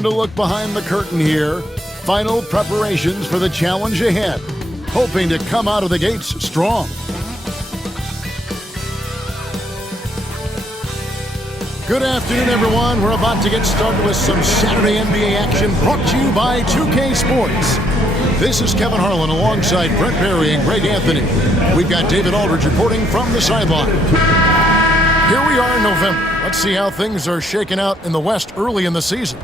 And a look behind the curtain here. Final preparations for the challenge ahead. Hoping to come out of the gates strong. Good afternoon, everyone. We're about to get started with some Saturday NBA action brought to you by 2K Sports. This is Kevin Harlan alongside Brent Barry and Greg Anthony. We've got David Aldridge reporting from the sideline. Here we are in November. Let's see how things are shaking out in the West early in the season.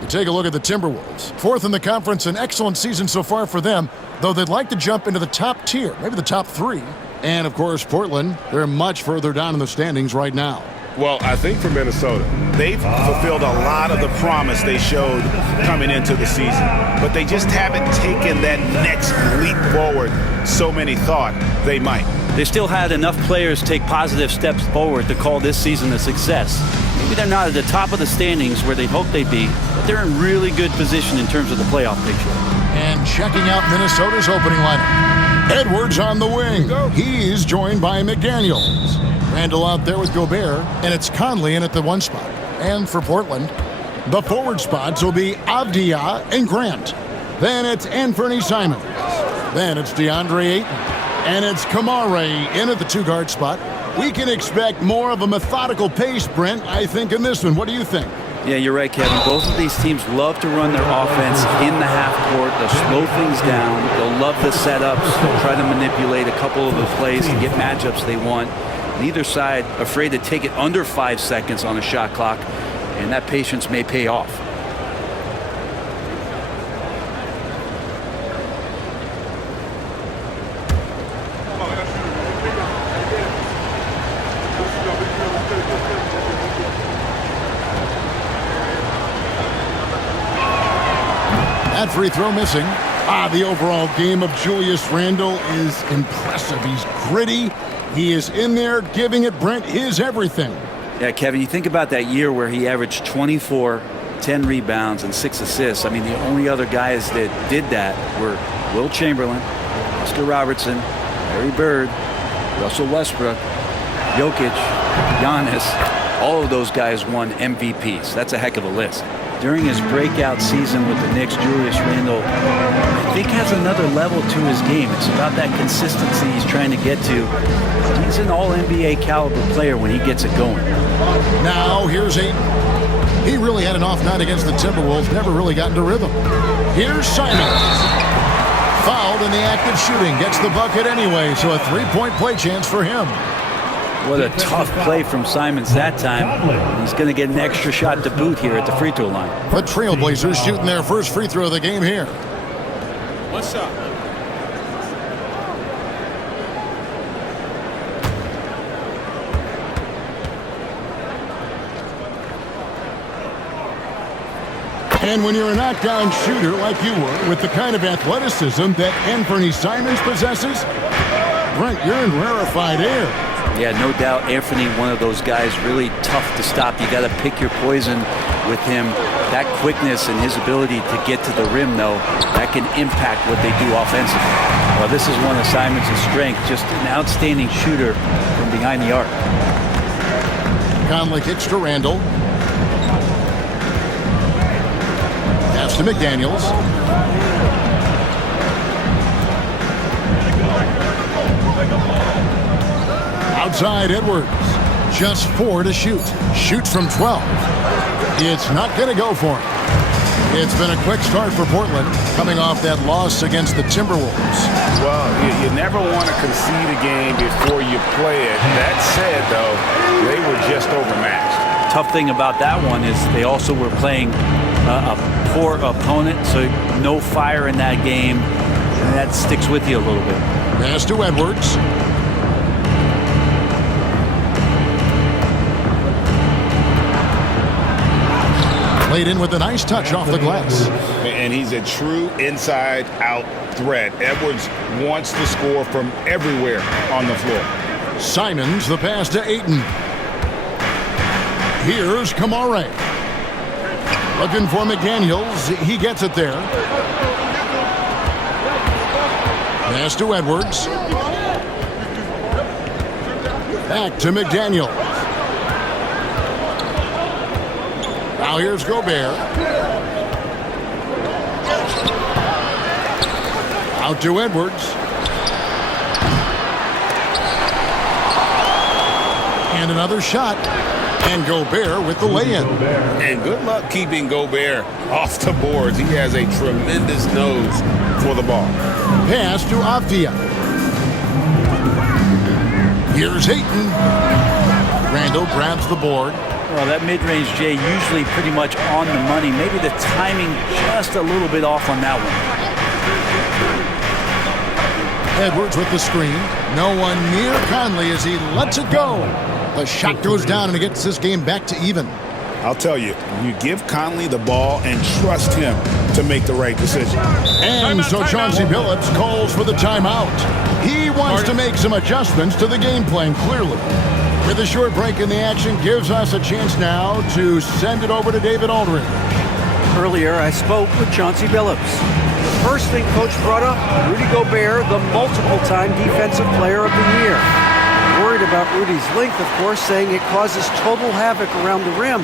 You take a look at the Timberwolves. Fourth in the conference, an excellent season so far for them, though they'd like to jump into the top tier, maybe the top three. And, of course, Portland, they're much further down in the standings right now. Well, I think for Minnesota, they've fulfilled a lot of the promise they showed coming into the season. But they just haven't taken that next leap forward so many thought they might. They still had enough players take positive steps forward to call this season a success. Maybe they're not at the top of the standings where they'd hoped they'd be, but they're in really good position in terms of the playoff picture. And checking out Minnesota's opening lineup. Edwards on the wing. He's joined by McDaniels. Randall out there with Gobert, and it's Conley in at the one spot. And for Portland, the forward spots will be Avdia and Grant. Then it's Anthony Simons. Then it's DeAndre Ayton. And it's Kamare in at the two-guard spot. We can expect more of a methodical pace, Brent, I think, in this one. What do you think? Yeah, you're right, Kevin. Both of these teams love to run their offense in the half court. They'll slow things down. They'll love the setups. They'll try to manipulate a couple of the plays to get matchups they want. Neither side afraid to take it under 5 seconds on a shot clock, and that patience may pay off. That free throw missing. The overall game of Julius Randle is impressive. He's gritty. He is in there giving it, Brent, his everything. Yeah, Kevin, you think about that year where he averaged 24, 10 rebounds, and 6 assists. I mean, the only other guys that did that were Will Chamberlain, Oscar Robertson, Larry Bird, Russell Westbrook, Jokic, Giannis. All of those guys won MVPs. That's a heck of a list. During his breakout season with the Knicks, Julius Randle, I think, has another level to his game. It's about that consistency he's trying to get to. He's an all-NBA caliber player when he gets it going. Now, here's Ayton. He really had an off night against the Timberwolves, never really got into rhythm. Here's Simons. Fouled in the act of shooting, gets the bucket anyway, so a three-point play chance for him. What a tough play from Simons that time. He's going to get an extra shot to boot here at the free throw line. The Trailblazers shooting their first free throw of the game here. What's up? And when you're a knockdown shooter like you were, with the kind of athleticism that Anthony Simons possesses, Brent, you're in rarefied air. Yeah, no doubt Anthony, one of those guys really tough to stop. You got to pick your poison with him. That quickness and his ability to get to the rim, though, that can impact what they do offensively. Well, this is one of Simons' strengths, just an outstanding shooter from behind the arc. Conley kicks to Randall. Pass to McDaniels. Outside Edwards, just 4 to shoot. Shoots from 12. It's not going to go for him. It's been a quick start for Portland, coming off that loss against the Timberwolves. Well, you never want to concede a game before you play it. That said, though, they were just overmatched. Tough thing about that one is they also were playing a poor opponent, so no fire in that game, and that sticks with you a little bit. Pass to Edwards. Laid in with a nice touch off the glass. And he's a true inside-out threat. Edwards wants to score from everywhere on the floor. Simons, the pass to Ayton. Here's Kamare. Looking for McDaniels. He gets it there. Pass to Edwards. Back to McDaniels. Now here's Gobert. Out to Edwards. And another shot. And Gobert with the lay-in. And good luck keeping Gobert off the boards. He has a tremendous nose for the ball. Pass to Avdia. Here's Ayton. Randall grabs the board. Well, that mid-range, Jay, usually pretty much on the money. Maybe the timing just a little bit off on that one. Edwards with the screen. No one near Conley as he lets it go. The shot goes down and it gets this game back to even. I'll tell you, you give Conley the ball and trust him to make the right decision. And so Chauncey Billups calls for the timeout. He wants to make some adjustments to the game plan, clearly. With a short break in the action, gives us a chance now to send it over to David Aldridge. Earlier, I spoke with Chauncey Billups. The first thing Coach brought up, Rudy Gobert, the multiple-time Defensive Player of the Year. Worried about Rudy's length, of course, saying it causes total havoc around the rim.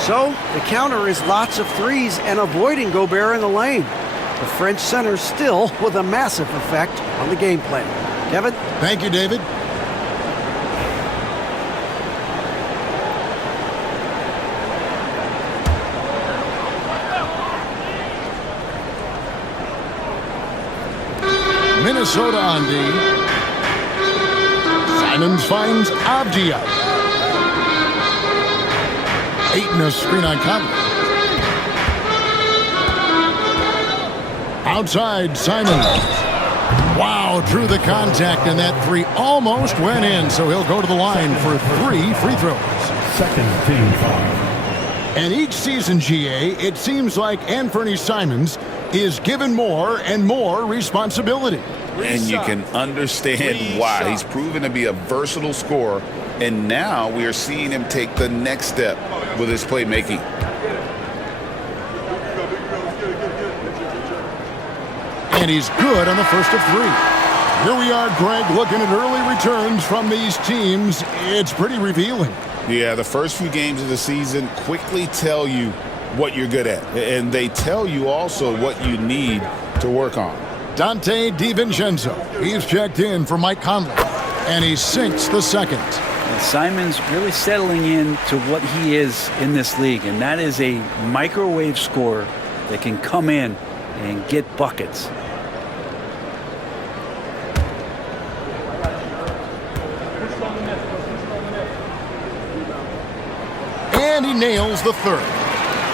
So, the counter is lots of threes and avoiding Gobert in the lane. The French center still with a massive effect on the game plan. Kevin? Thank you, David. Minnesota on D. Simons finds Avdia. Ayton a screen on Conley. Outside, Simons. Wow, drew the contact, and that three almost went in, so he'll go to the line for 3 free throws. Second team foul. And each season, GA, it seems like Anthony Simons is given more and more responsibility. And you can understand why. He's proven to be a versatile scorer, and now we are seeing him take the next step with his playmaking. And he's good on the first of 3. Here we are, Greg, looking at early returns from these teams. It's pretty revealing. Yeah, the first few games of the season quickly tell you what you're good at, and they tell you also what you need to work on. Dante DiVincenzo. He's checked in for Mike Conley, and he sinks the second. And Simons really settling in to what he is in this league, and that is a microwave scorer that can come in and get buckets. And he nails the third.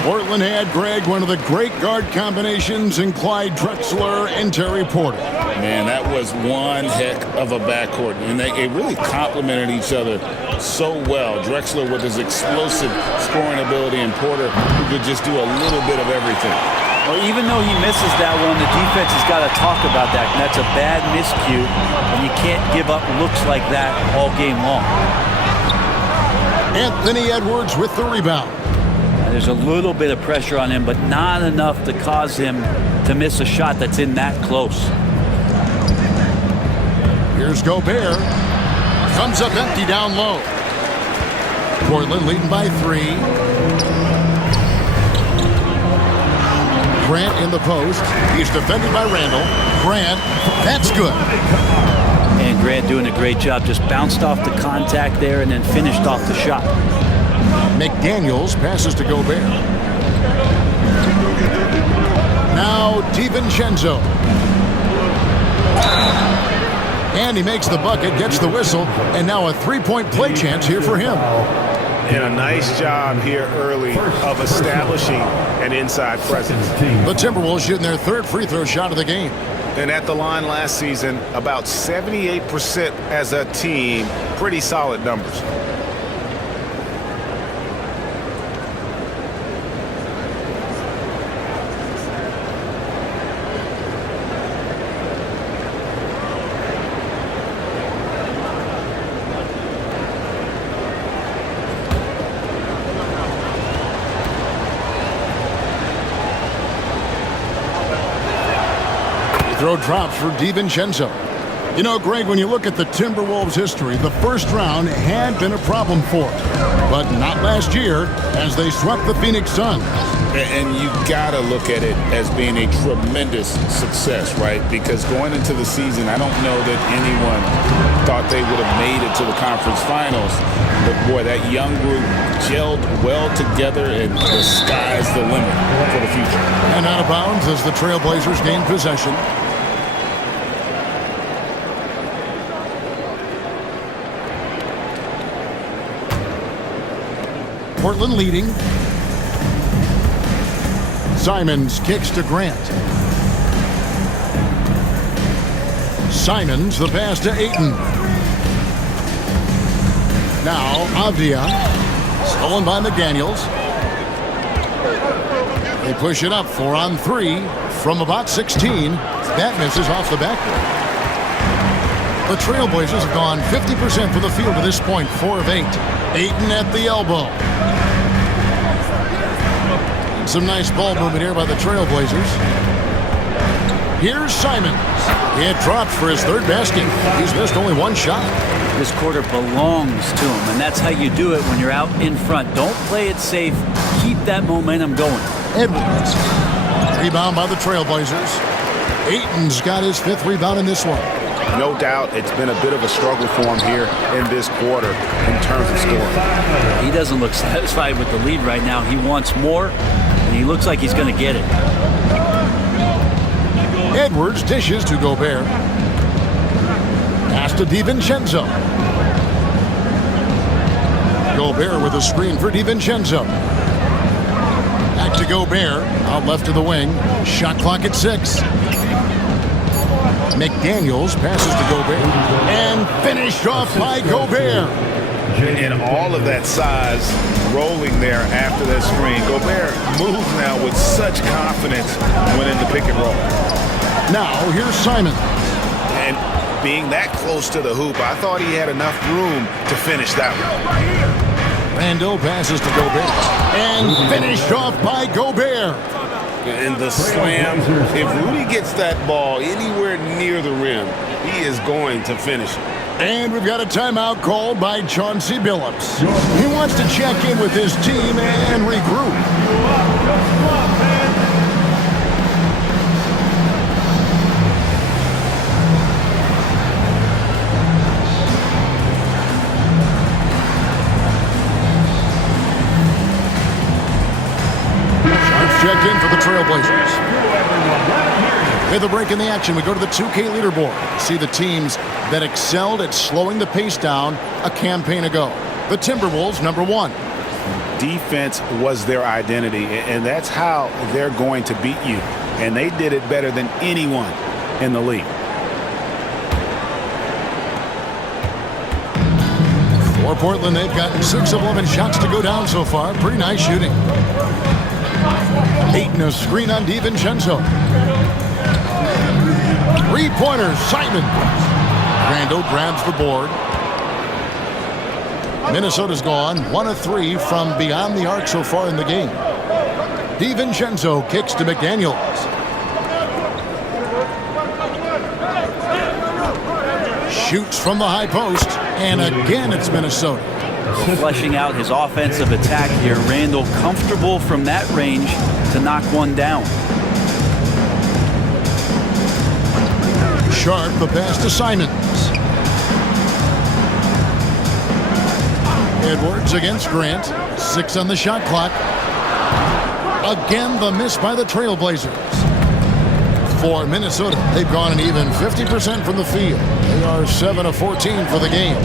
Portland had, Greg, one of the great guard combinations in Clyde Drexler and Terry Porter. Man, that was one heck of a backcourt, and they really complemented each other so well. Drexler with his explosive scoring ability, and Porter who could just do a little bit of everything. Well, even though he misses that one, the defense has got to talk about that. And that's a bad miscue, and you can't give up looks like that all game long. Anthony Edwards with the rebound. There's a little bit of pressure on him, but not enough to cause him to miss a shot that's in that close. Here's Gobert. Comes up empty down low. Portland leading by 3. Grant in the post. He's defended by Randall. Grant, that's good. And Grant doing a great job. Just bounced off the contact there and then finished off the shot. McDaniels passes to Gobert. Now DiVincenzo. And he makes the bucket, gets the whistle, and now a three-point play chance here for him. And a nice job here early of establishing an inside presence. The Timberwolves shooting their third free throw shot of the game. And at the line last season, about 78% as a team. Pretty solid numbers. Throw drops for DiVincenzo. You know, Greg, when you look at the Timberwolves' history, the first round had been a problem for it. But not last year, as they swept the Phoenix Suns. And you got to look at it as being a tremendous success, right? Because going into the season, I don't know that anyone thought they would have made it to the conference finals. But, boy, that young group gelled well together, and the sky's the limit for the future. And out of bounds as the Trailblazers gain possession. Portland leading. Simons kicks to Grant. Simons the pass to Ayton. Now Avdia. Stolen by McDaniels. They push it up 4-on-3 from about 16. That misses off the backboard. The Trailblazers have gone 50% from the field to this point, 4 of 8. Ayton at the elbow. Some nice ball movement here by the Trailblazers. Here's Simons. It drops for his third basket. He's missed only one shot. This quarter belongs to him, and that's how you do it when you're out in front. Don't play it safe. Keep that momentum going. Edwards. Rebound by the Trailblazers. Ayton's got his 5th rebound in this one. No doubt it's been a bit of a struggle for him here in this quarter in terms of scoring. He doesn't look satisfied with the lead right now. He wants more, and he looks like he's going to get it. Edwards dishes to Gobert. Pass to DiVincenzo. Gobert with a screen for DiVincenzo. Back to Gobert. Out left to the wing. Shot clock at 6. McDaniels passes to Gobert. And finished off by Gobert. And all of that size rolling there after that screen. Gobert moves now with such confidence when in the pick and roll. Now here's Simon. And being that close to the hoop, I thought he had enough room to finish that one. Randall passes to Gobert. And finished off by Gobert. And the slam, if Rudy gets that ball anywhere near the rim, he is going to finish it. And we've got a timeout called by Chauncey Billups. He wants to check in with his team and regroup. Checked in for the Trailblazers. With a break in the action, we go to the 2K leaderboard. See the teams that excelled at slowing the pace down a campaign ago. The Timberwolves, number 1. Defense was their identity, and that's how they're going to beat you. And they did it better than anyone in the league. For Portland, they've gotten 6 of 11 shots to go down so far. Pretty nice shooting. Ayton a screen on DiVincenzo. 3-pointers, Simon. Randall grabs the board. Minnesota's gone 1 of 3 from beyond the arc so far in the game. DiVincenzo kicks to McDaniels. Shoots from the high post, and again it's Minnesota. Fleshing out his offensive attack here. Randall comfortable from that range to knock one down. Sharp the pass to Simons. Edwards against Grant. 6 on the shot clock. Again the miss by the Trailblazers. For Minnesota, they've gone an even 50% from the field. They are 7 of 14 for the game.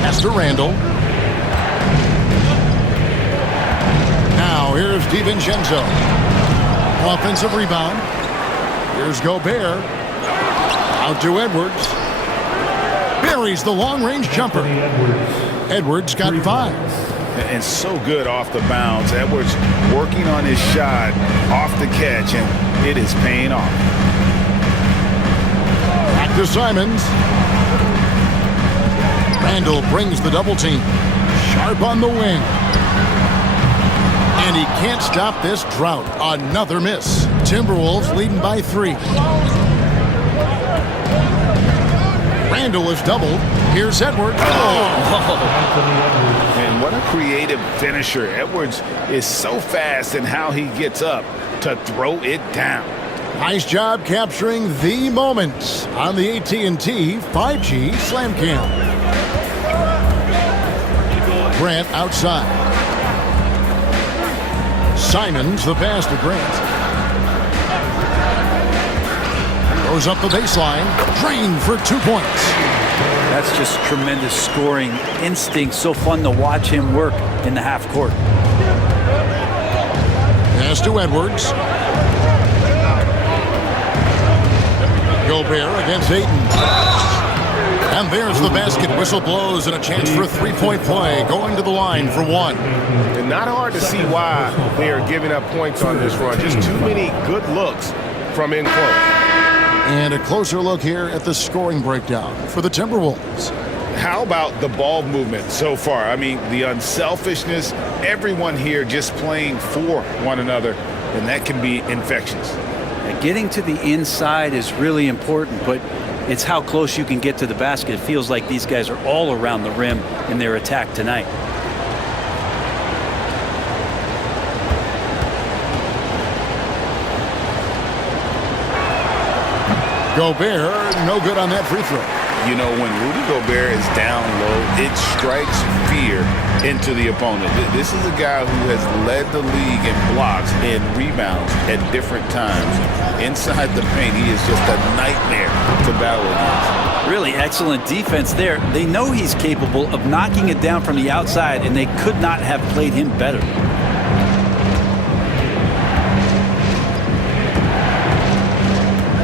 Pass to Randall. Now here's DiVincenzo. Offensive rebound. Here's Gobert. Out to Edwards. Buries the long-range jumper. Edwards got 5. And so good off the bounce. Edwards working on his shot off the catch, and it is paying off. Back to Simons. Randall brings the double team. Sharp on the wing. And he can't stop this drought. Another miss. Timberwolves leading by 3. Randall is doubled. Here's Edwards. And what a creative finisher. Edwards is so fast in how he gets up to throw it down. Nice job capturing the moments on the AT&T 5G Slam Cam. Grant outside. Simons the pass to Grant. Goes up the baseline. Drained for 2 points. That's just tremendous scoring instinct. So fun to watch him work in the half court. Pass to Edwards. Gobert against Ayton. And there's the basket. Whistle blows and a chance for a three-point play. Going to the line for 1. And not hard to see why they are giving up points on this run. Just too many good looks from in close. And a closer look here at the scoring breakdown for the Timberwolves. How about the ball movement so far? I mean, the unselfishness, everyone here just playing for one another, and that can be infectious. Getting to the inside is really important, but it's how close you can get to the basket. It feels like these guys are all around the rim in their attack tonight. Gobert, no good on that free throw. You know, when Rudy Gobert is down low, it strikes fear into the opponent. This is a guy who has led the league in blocks and rebounds at different times. Inside the paint, he is just a nightmare to battle against. Really excellent defense there. They know he's capable of knocking it down from the outside, and they could not have played him better.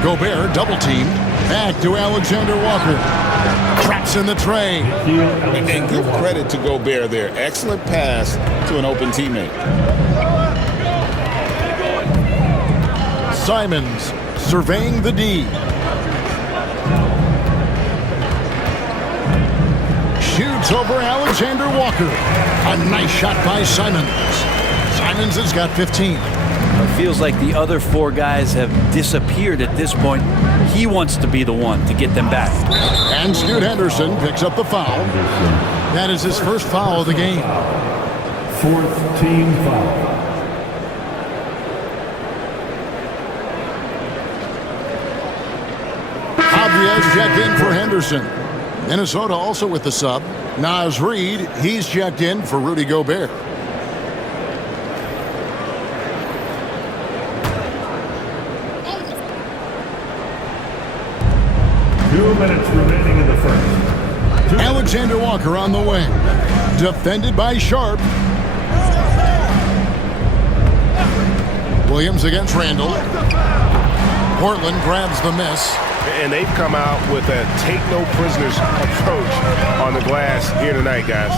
Gobert double teamed. Back to Alexander Walker. Traps in the tray. And give credit to Gobert there. Excellent pass to an open teammate. Simons surveying the D. Shoots over Alexander Walker. A nice shot by Simons. Simons has got 15. It feels like the other 4 guys have disappeared at this point. He wants to be the one to get them back. And Scoot Henderson picks up the foul. That is his first foul of the game. 4th team foul. Javier checked in for Henderson. Minnesota also with the sub. Naz Reid, he's checked in for Rudy Gobert. Minutes remaining in the first. Alexander Walker on the wing. Defended by Sharp. Williams against Randall. Portland grabs the miss. And they've come out with a take-no-prisoners approach on the glass here tonight, guys.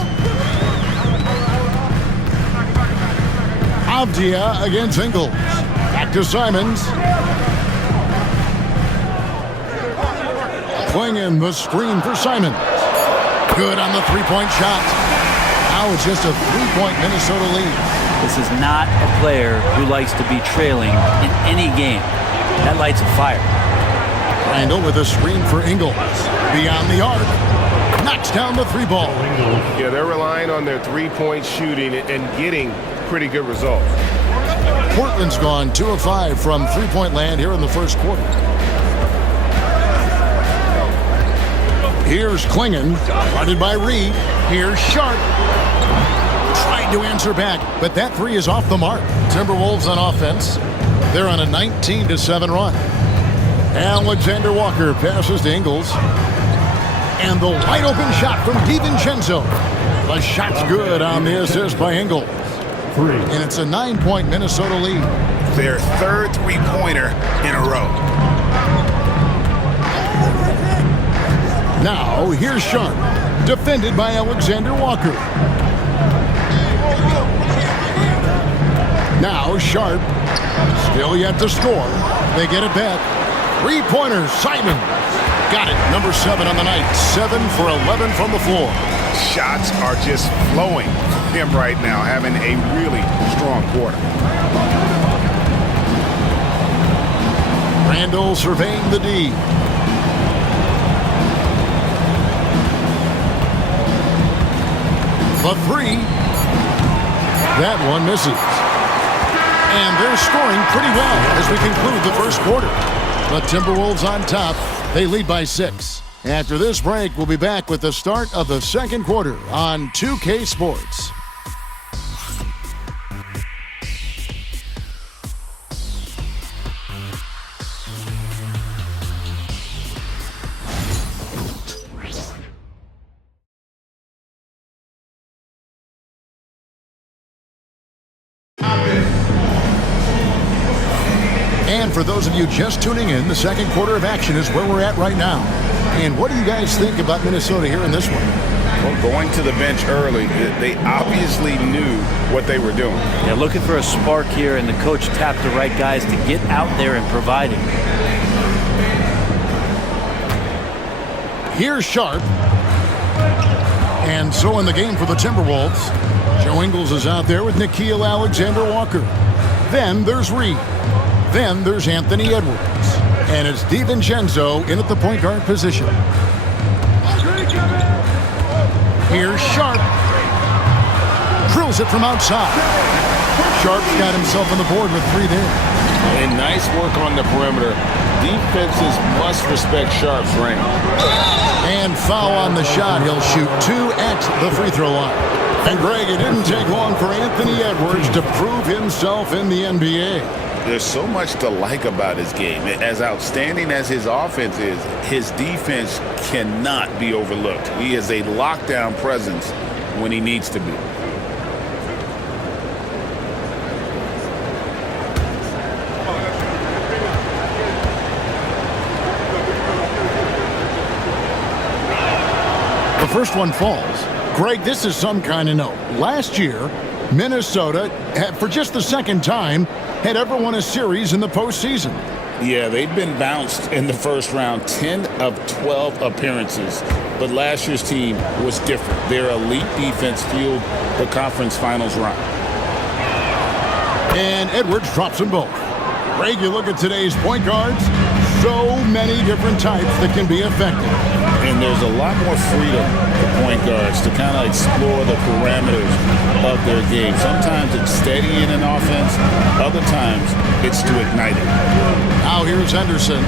Avdia against Ingles. Back to Simons. Swinging the screen for Simons. Good on the three-point shot. Now it's just a 3-point Minnesota lead. This is not a player who likes to be trailing in any game. That lights a fire. Randall with a screen for Ingles. Beyond the arc. Knocks down the 3-ball. Yeah, they're relying on their three-point shooting and getting pretty good results. Portland's gone 2 of 5 from 3-point land here in the first quarter. Here's Klingon, guarded by Reed. Here's Sharp. Trying to answer back, but that 3 is off the mark. Timberwolves on offense. They're on a 19-7 run. Alexander Walker passes to Ingles. And the wide open shot from DiVincenzo. The shot's good on the assist by Ingles. 3. And it's a 9-point Minnesota lead. Their third three-pointer in a row. Now, here's Sharp, defended by Alexander Walker. Now, Sharp, still yet to score. They get it back. 3-pointer, Simon. Got it, number 7 on the night. 7 for 11 from the floor. shots are just flowing him right now, having a really strong quarter. Randall surveying the D. The three. That one misses. And they're scoring pretty well as we conclude the first quarter. The Timberwolves on top. They lead by 6. After this break, we'll be back with the start of the second quarter on 2K Sports. And for those of you just tuning in, the second quarter of action is where we're at right now. And what do you guys think about Minnesota here in this one? Well, going to the bench early, they obviously knew what they were doing. Yeah, looking for a spark here, and the coach tapped the right guys to get out there and provide it. Here's Sharp. And so in the game for the Timberwolves, Joe Ingles is out there with Nickeil Alexander-Walker. Then there's Reed. Then there's Anthony Edwards. And it's DiVincenzo in at the point guard position. Here's Sharp. Drills it from outside. Sharp's got himself on the board with 3 there. And nice work on the perimeter. Defenses must respect Sharp's range. And foul on the shot. He'll shoot 2 at the free throw line. And Greg, it didn't take long for Anthony Edwards to prove himself in the NBA. There's so much to like about his game. As outstanding as his offense is, his defense cannot be overlooked. He is a lockdown presence when he needs to be. The first one falls. Greg, this is some kind of note. Last year, Minnesota, for just the second time, had ever won a series in the postseason. Yeah, they've been bounced in the first round, 10 of 12 appearances. But last year's team was different. Their elite defense fueled the conference finals run. And Edwards drops them both. Greg, you look at today's point guards, so many different types that can be effective. And there's a lot more freedom for point guards to kind of explore the parameters of their game. Sometimes it's steadying an offense. Other times it's to ignite it. Now here's Henderson.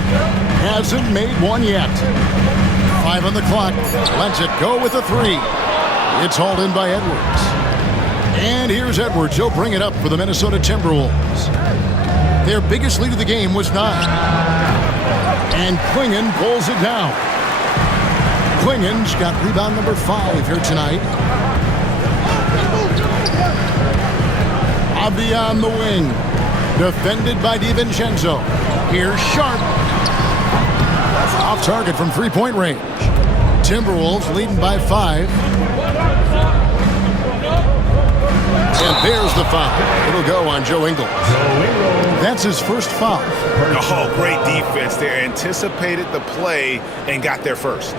Hasn't made one yet. 5 on the clock. Lets it go with a 3. It's hauled in by Edwards. And here's Edwards. He'll bring it up for the Minnesota Timberwolves. Their biggest lead of the game was 9. And Klingon pulls it down. Klingon's got rebound number 5 here tonight. Avi on the wing. Defended by DiVincenzo. Here's Sharp. Off target from 3-point range. Timberwolves leading by 5. And there's the foul. It'll go on Joe Ingles. That's his first foul. Oh, great defense there. Anticipated the play and got there first.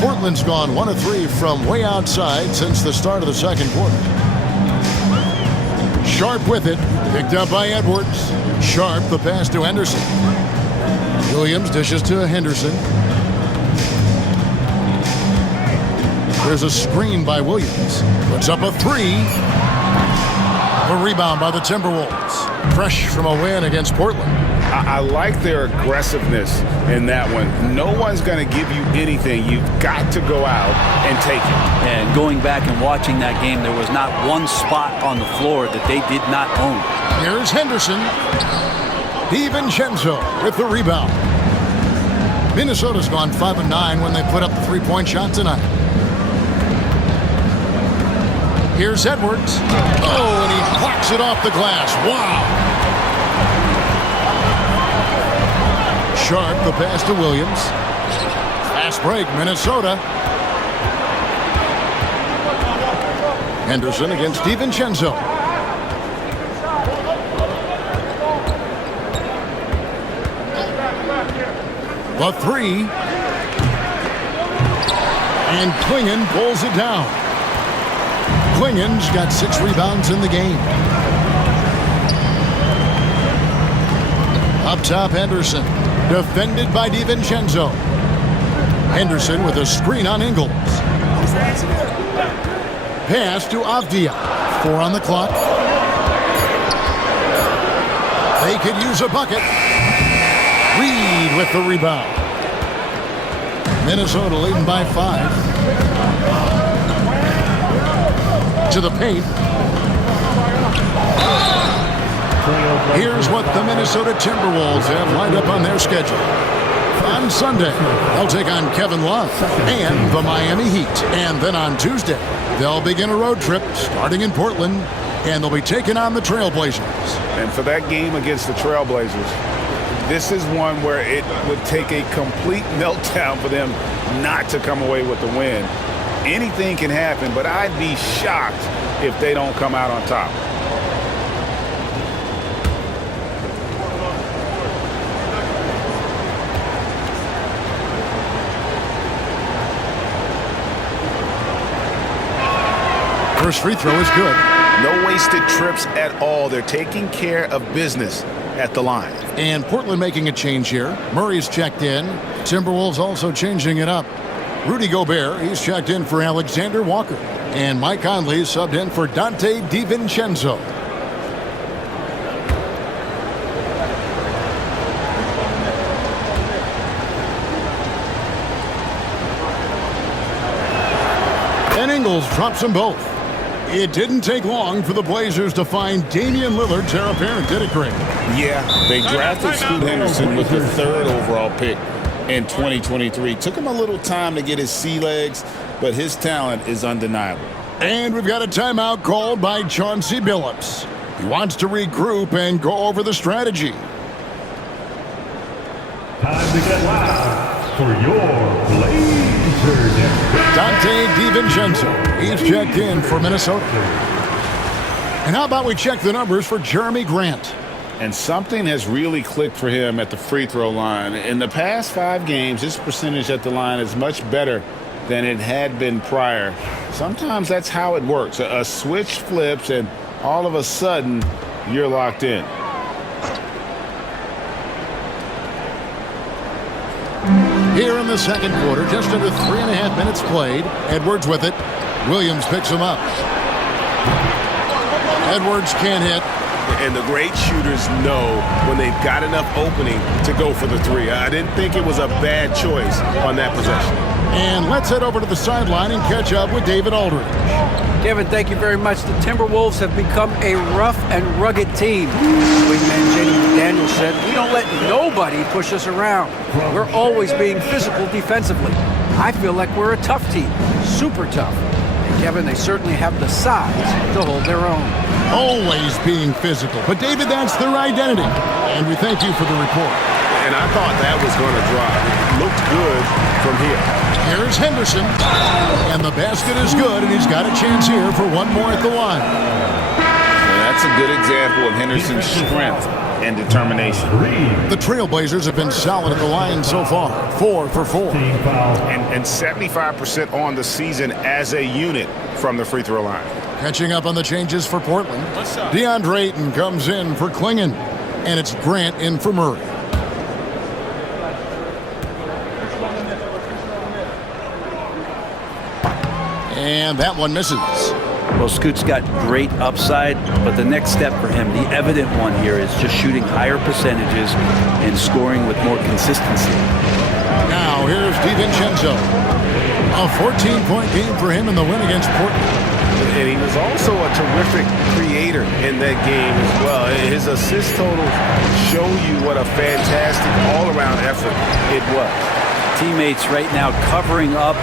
Portland's gone 1 of 3 from way outside since the start of the second quarter. Sharp with it. Picked up by Edwards. Sharp, the pass to Henderson. Williams dishes to Henderson. There's a screen by Williams. Puts up a 3. A rebound by the Timberwolves. Fresh from a win against Portland. I like their aggressiveness in that one. No one's going to give you anything. You've got to go out and take it. And going back and watching that game, there was not one spot on the floor that they did not own. Here's Henderson. DiVincenzo with the rebound. Minnesota's gone 5 of 9 when they put up the 3-point shot tonight. Here's Edwards. Oh, and he blocks it off the glass. Wow. Sharp, the pass to Williams. Fast break, Minnesota. Henderson against DiVincenzo. The 3. And Klingon pulls it down. Klingon's got 6 rebounds in the game. Up top, Henderson. Defended by DiVincenzo. Henderson with a screen on Ingles. Pass to Avdia. 4 on the clock. They could use a bucket. Reed with the rebound. Minnesota leading by 5. To the paint. Here's what the Minnesota Timberwolves have lined up on their schedule. On Sunday, they'll take on Kevin Love and the Miami Heat. And then on Tuesday, they'll begin a road trip starting in Portland, and they'll be taking on the Trailblazers. And for that game against the Trailblazers, this is one where it would take a complete meltdown for them not to come away with the win. Anything can happen, but I'd be shocked if they don't come out on top. First free throw is good. No wasted trips at all. They're taking care of business at the line. And Portland making a change here. Murray's checked in. Timberwolves also changing it up. Rudy Gobert, he's checked in for Alexander Walker. And Mike Conley subbed in for Dante DiVincenzo. And Ingles drops them both. It didn't take long for the Blazers to find Damian Lillard's heir apparent, did it, Craig? Yeah, they drafted Scoot Henderson with the 3rd overall pick in 2023. Took him a little time to get his sea legs, but his talent is undeniable. And we've got a timeout called by Chauncey Billups. He wants to regroup and go over the strategy. Time to get loud for your Blazers. Dante DiVincenzo, he's checked in for Minnesota. And how about we check the numbers for Jeremy Grant? And something has really clicked for him at the free throw line. In the past 5 games, his percentage at the line is much better than it had been prior. Sometimes that's how it works. A switch flips and all of a sudden you're locked in. Here in the second quarter, just under 3.5 minutes played. Edwards with it. Williams picks him up. Edwards can't hit. And the great shooters know when they've got enough opening to go for the 3. I didn't think it was a bad choice on that possession. And let's head over to the sideline and catch up with David Aldridge. Kevin, thank you very much. The Timberwolves have become a rough and rugged team. Wingman Jenny Daniels said, "We don't let nobody push us around. We're always being physical defensively. I feel like we're a tough team, super tough." And Kevin, they certainly have the size to hold their own. Always being physical. But David, that's their identity. And we thank you for the report. And I thought that was going to drop. It looked good from here. Here's Henderson. And the basket is good, and he's got a chance here for one more at the line. And that's a good example of Henderson's strength and determination. The Trailblazers have been solid at the line so far. 4 for 4. And 75% on the season as a unit from the free throw line. Catching up on the changes for Portland. DeAndre Ayton comes in for Klingon. And it's Grant in for Murray. And that one misses. Well, Scoot's got great upside, but the next step for him, the evident one here, is just shooting higher percentages and scoring with more consistency. Now here's DiVincenzo. A 14-point game for him in the win against Portland. And he was also a terrific creator in that game as well. His assist totals show you what a fantastic all-around effort it was. Teammates right now covering up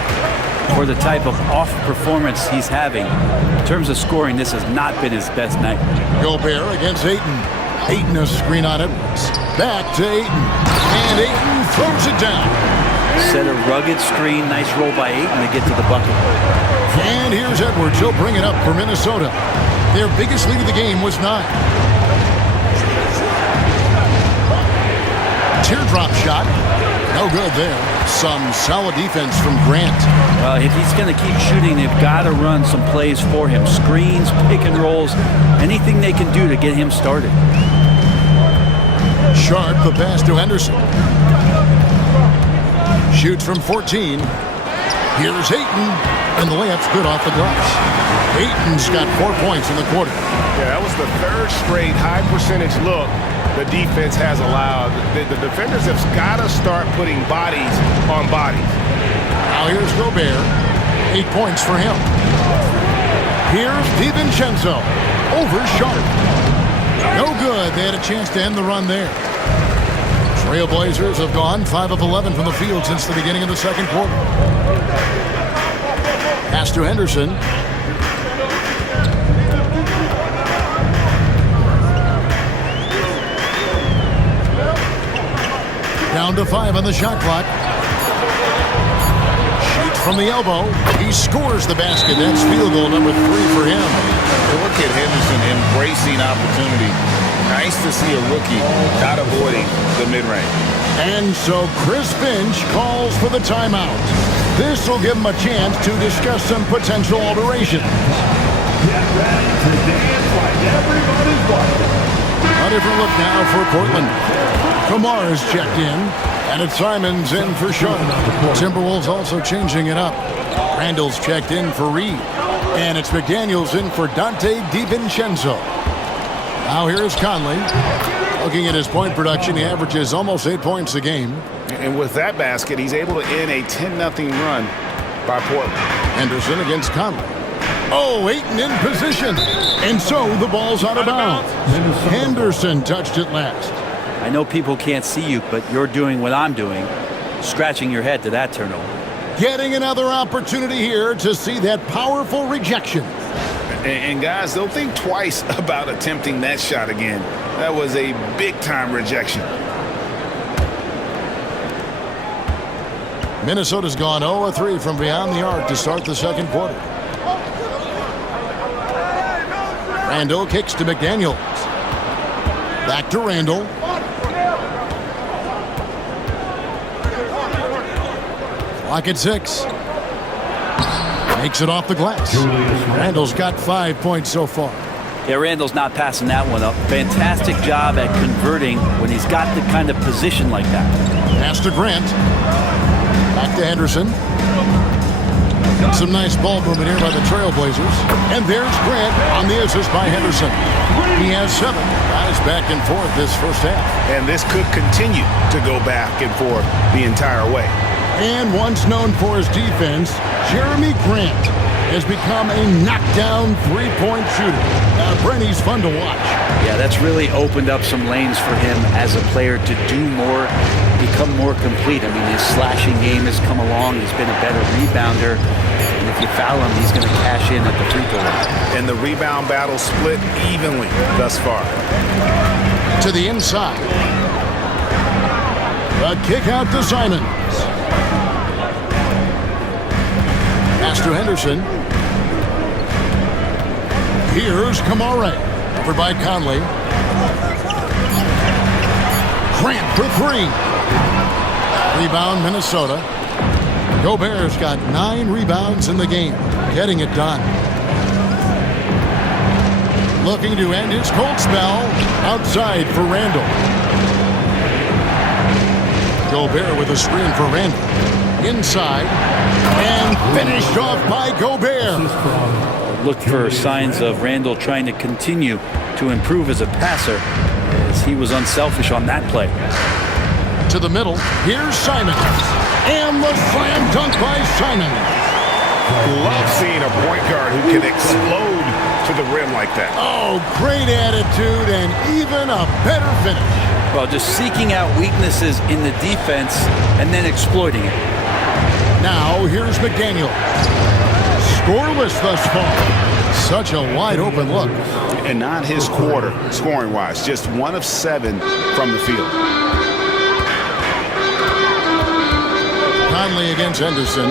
for the type of off performance he's having. In terms of scoring, this has not been his best night. Gobert against Ayton. Ayton a screen on Edwards. Back to Ayton. And Ayton throws it down. Set a rugged screen. Nice roll by Ayton to get to the bucket. And here's Edwards. He'll bring it up for Minnesota. Their biggest lead of the game was 9. Teardrop shot. No good there. Some solid defense from Grant. If he's going to keep shooting, they've got to run some plays for him. Screens, pick and rolls, anything they can do to get him started. Sharp, the pass to Henderson. Shoots from 14. Here's Ayton, and the layup's good off the glass. Ayton's got 4 points in the quarter. Yeah, that was the third straight high percentage look the defense has allowed. The defenders have got to start putting bodies on bodies. Now here's Gobert. 8 points for him. Here's DiVincenzo. Over Sharp. No good. They had a chance to end the run there. Trailblazers have gone 5 of 11 from the field since the beginning of the second quarter. Pass to Henderson. Down to 5 on the shot clock. Shoots from the elbow. He scores the basket. That's field goal number 3 for him. Look at Henderson embracing opportunity. Nice to see a rookie not avoiding the mid-range. And so Chris Finch calls for the timeout. This will give him a chance to discuss some potential alterations. Get ready to dance like everybody's watching. A different look now for Portland. Kamara's checked in, and it's Simons in for Sharp. Timberwolves also changing it up. Randall's checked in for Reed, and it's McDaniels in for Dante DiVincenzo. Now here's Conley. Looking at his point production, he averages almost 8 points a game. And with that basket, he's able to end a 10-0 run by Portland. Henderson against Conley. Oh, Ayton in position. And so the ball's out of bounds. Henderson touched it last. I know people can't see you, but you're doing what I'm doing, scratching your head to that turnover. Getting another opportunity here to see that powerful rejection. And guys, don't think twice about attempting that shot again. That was a big-time rejection. Minnesota's gone 0-3 from beyond the arc to start the second quarter. Randall kicks to McDaniels. Back to Randall. Clock at 6. Makes it off the glass. Randall's got 5 points so far. Yeah, Randall's not passing that one up. Fantastic job at converting when he's got the kind of position like that. Pass to Grant. Back to Henderson. Some nice ball movement here by the Trailblazers. And there's Grant on the assist by Henderson. He has 7 guys back and forth this first half. And this could continue to go back and forth the entire way. And once known for his defense, Jeremy Grant has become a knockdown three-point shooter. Brent, he's fun to watch. Yeah, that's really opened up some lanes for him as a player to do more, become more complete. I mean, his slashing game has come along. He's been a better rebounder. And if you foul him, he's going to cash in at the free throw line. And the rebound battle split evenly thus far. To the inside. A kick out to Simons. Pass to Henderson. Here's Kamara. Over by Conley. Grant for 3. Rebound, Minnesota. Gobert's got 9 rebounds in the game. Getting it done. Looking to end his cold spell. Outside for Randall. Gobert with a screen for Randall. Inside. And finished off by Gobert. Look for signs of Randall trying to continue to improve as a passer, as he was unselfish on that play. To the middle. Here's Simons. And the slam dunk by Simons. Love seeing a point guard who can explode to the rim like that. Oh, great attitude and even a better finish. Well, just seeking out weaknesses in the defense and then exploiting it. Now, here's McDaniel. Scoreless thus far. Such a wide open look. And not his quarter, scoring-wise. Just 1 of 7 from the field. Conley against Henderson.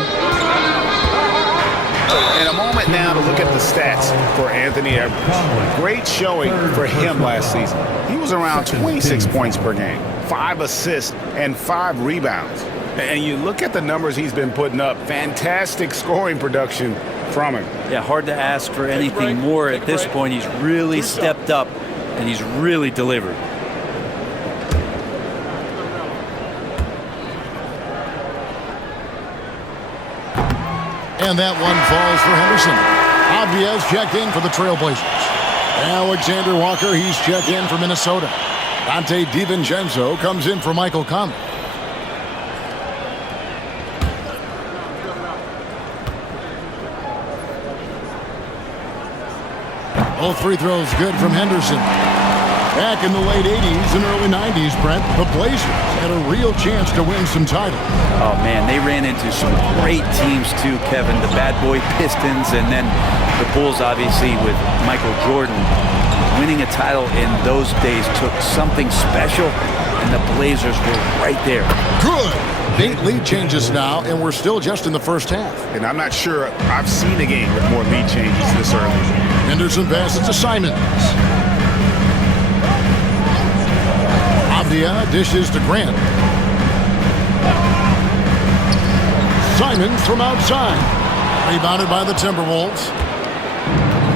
And a moment now to look at the stats for Anthony Edwards. Great showing for him last season. He was around 26 points per game, 5 assists, and 5 rebounds. And you look at the numbers he's been putting up, fantastic scoring production from him. Yeah, hard to ask for anything more at this point. He's really stepped up, and he's really delivered. And that one falls for Henderson. Obvious checked in for the Trailblazers. Alexander Walker, he's checked in for Minnesota. Dante DiVincenzo comes in for Michael Conley. Both free throws good from Henderson. Back in the late 80s and early 90s, Brent, the Blazers had a real chance to win some titles. Oh, man, they ran into some great teams, too, Kevin. The bad boy Pistons, and then the Bulls, obviously, with Michael Jordan. Winning a title in those days took something special, and the Blazers were right there. Good. 8 lead changes now, and we're still just in the first half. And I'm not sure I've seen a game with more lead changes this early. Henderson passes to Simons. Abdia dishes to Grant. Simons from outside. Rebounded by the Timberwolves.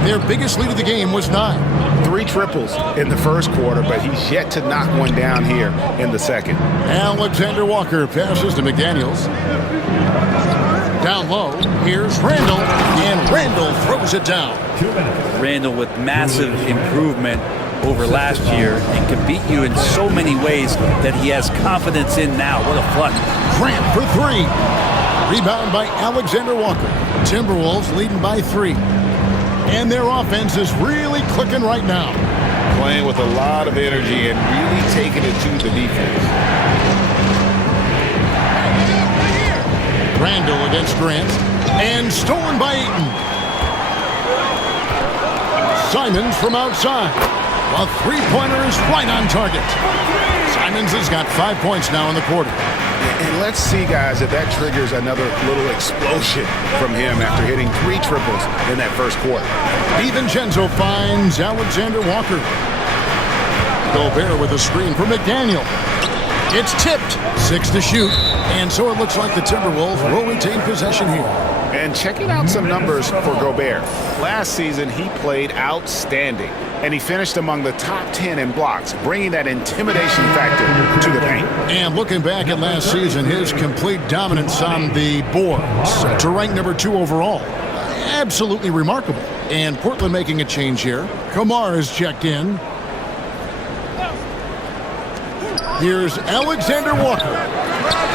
Their biggest lead of the game was 9. 3 triples in the first quarter, but he's yet to knock one down here in the second. Alexander Walker passes to McDaniels. Down low, here's Randall, and Randall throws it down. Randall with massive improvement over last year and can beat you in so many ways that he has confidence in now. What a flush. Grant for 3. Rebound by Alexander Walker. Timberwolves leading by 3. And their offense is really clicking right now. Playing with a lot of energy and really taking it to the defense. Randall against Grant. And stolen by Ayton. Simons from outside. A three-pointer is right on target. Simons has got 5 points now in the quarter. And let's see, guys, if that triggers another little explosion from him after hitting 3 triples in that first quarter. DiVincenzo finds Alexander Walker. Gobert with a screen for McDaniel. It's tipped. 6 to shoot. And so it looks like the Timberwolves will retain possession here. And checking out some numbers for Gobert. Last season, he played outstanding. And he finished among the top 10 in blocks, bringing that intimidation factor to the paint. And looking back at last season, his complete dominance on the boards to rank number 2 overall. Absolutely remarkable. And Portland making a change here. Kamar is checked in. Here's Alexander Walker.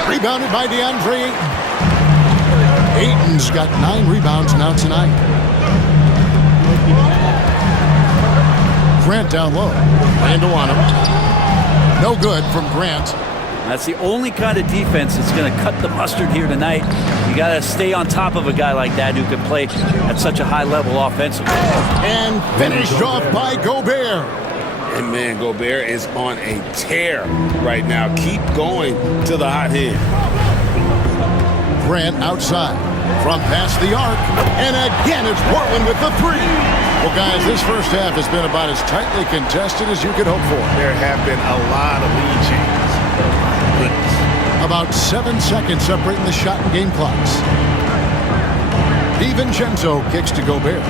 Rebounded by DeAndre Ayton. Ayton's got 9 rebounds now tonight. Grant down low. Randall on him. No good from Grant. That's the only kind of defense that's going to cut the mustard here tonight. You got to stay on top of a guy like that who can play at such a high level offensively. And finished off by Gobert. And man, Gobert is on a tear right now. Keep going to the hot hand. Grant outside. From past the arc. And again, it's Portland with the 3. Well, guys, this first half has been about as tightly contested as you could hope for. There have been a lot of lead changes. About 7 seconds separating the shot and game clocks. DiVincenzo kicks to Gobert.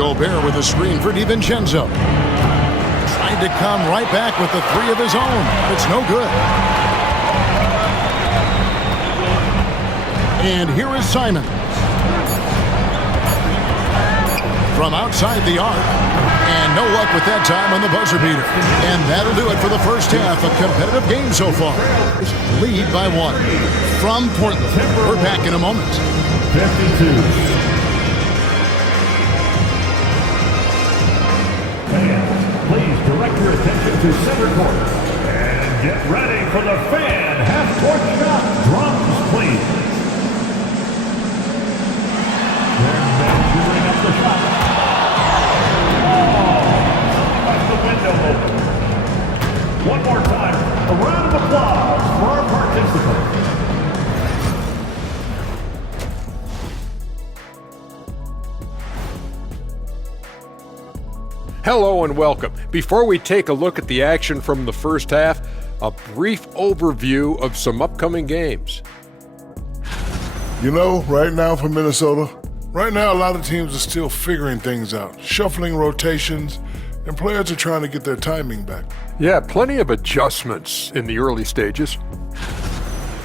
Gobert with a screen for DiVincenzo. Trying to come right back with the 3 of his own. It's no good. And here is Simons. From outside the arc. And no luck with that time on the buzzer beater. And that'll do it for the first half. A competitive game so far. Lead by 1. From Portland. We're back in a moment. 52. Please direct your attention to center court. And get ready for the fan half-court shot. Drums, please. They're measuring up the shot. Oh! Left the window open. One more time, a round of applause for our participants. Hello and welcome. Before we take a look at the action from the first half, a brief overview of some upcoming games. You know, right now for Minnesota, right now a lot of teams are still figuring things out, shuffling rotations, and players are trying to get their timing back. Yeah, plenty of adjustments in the early stages.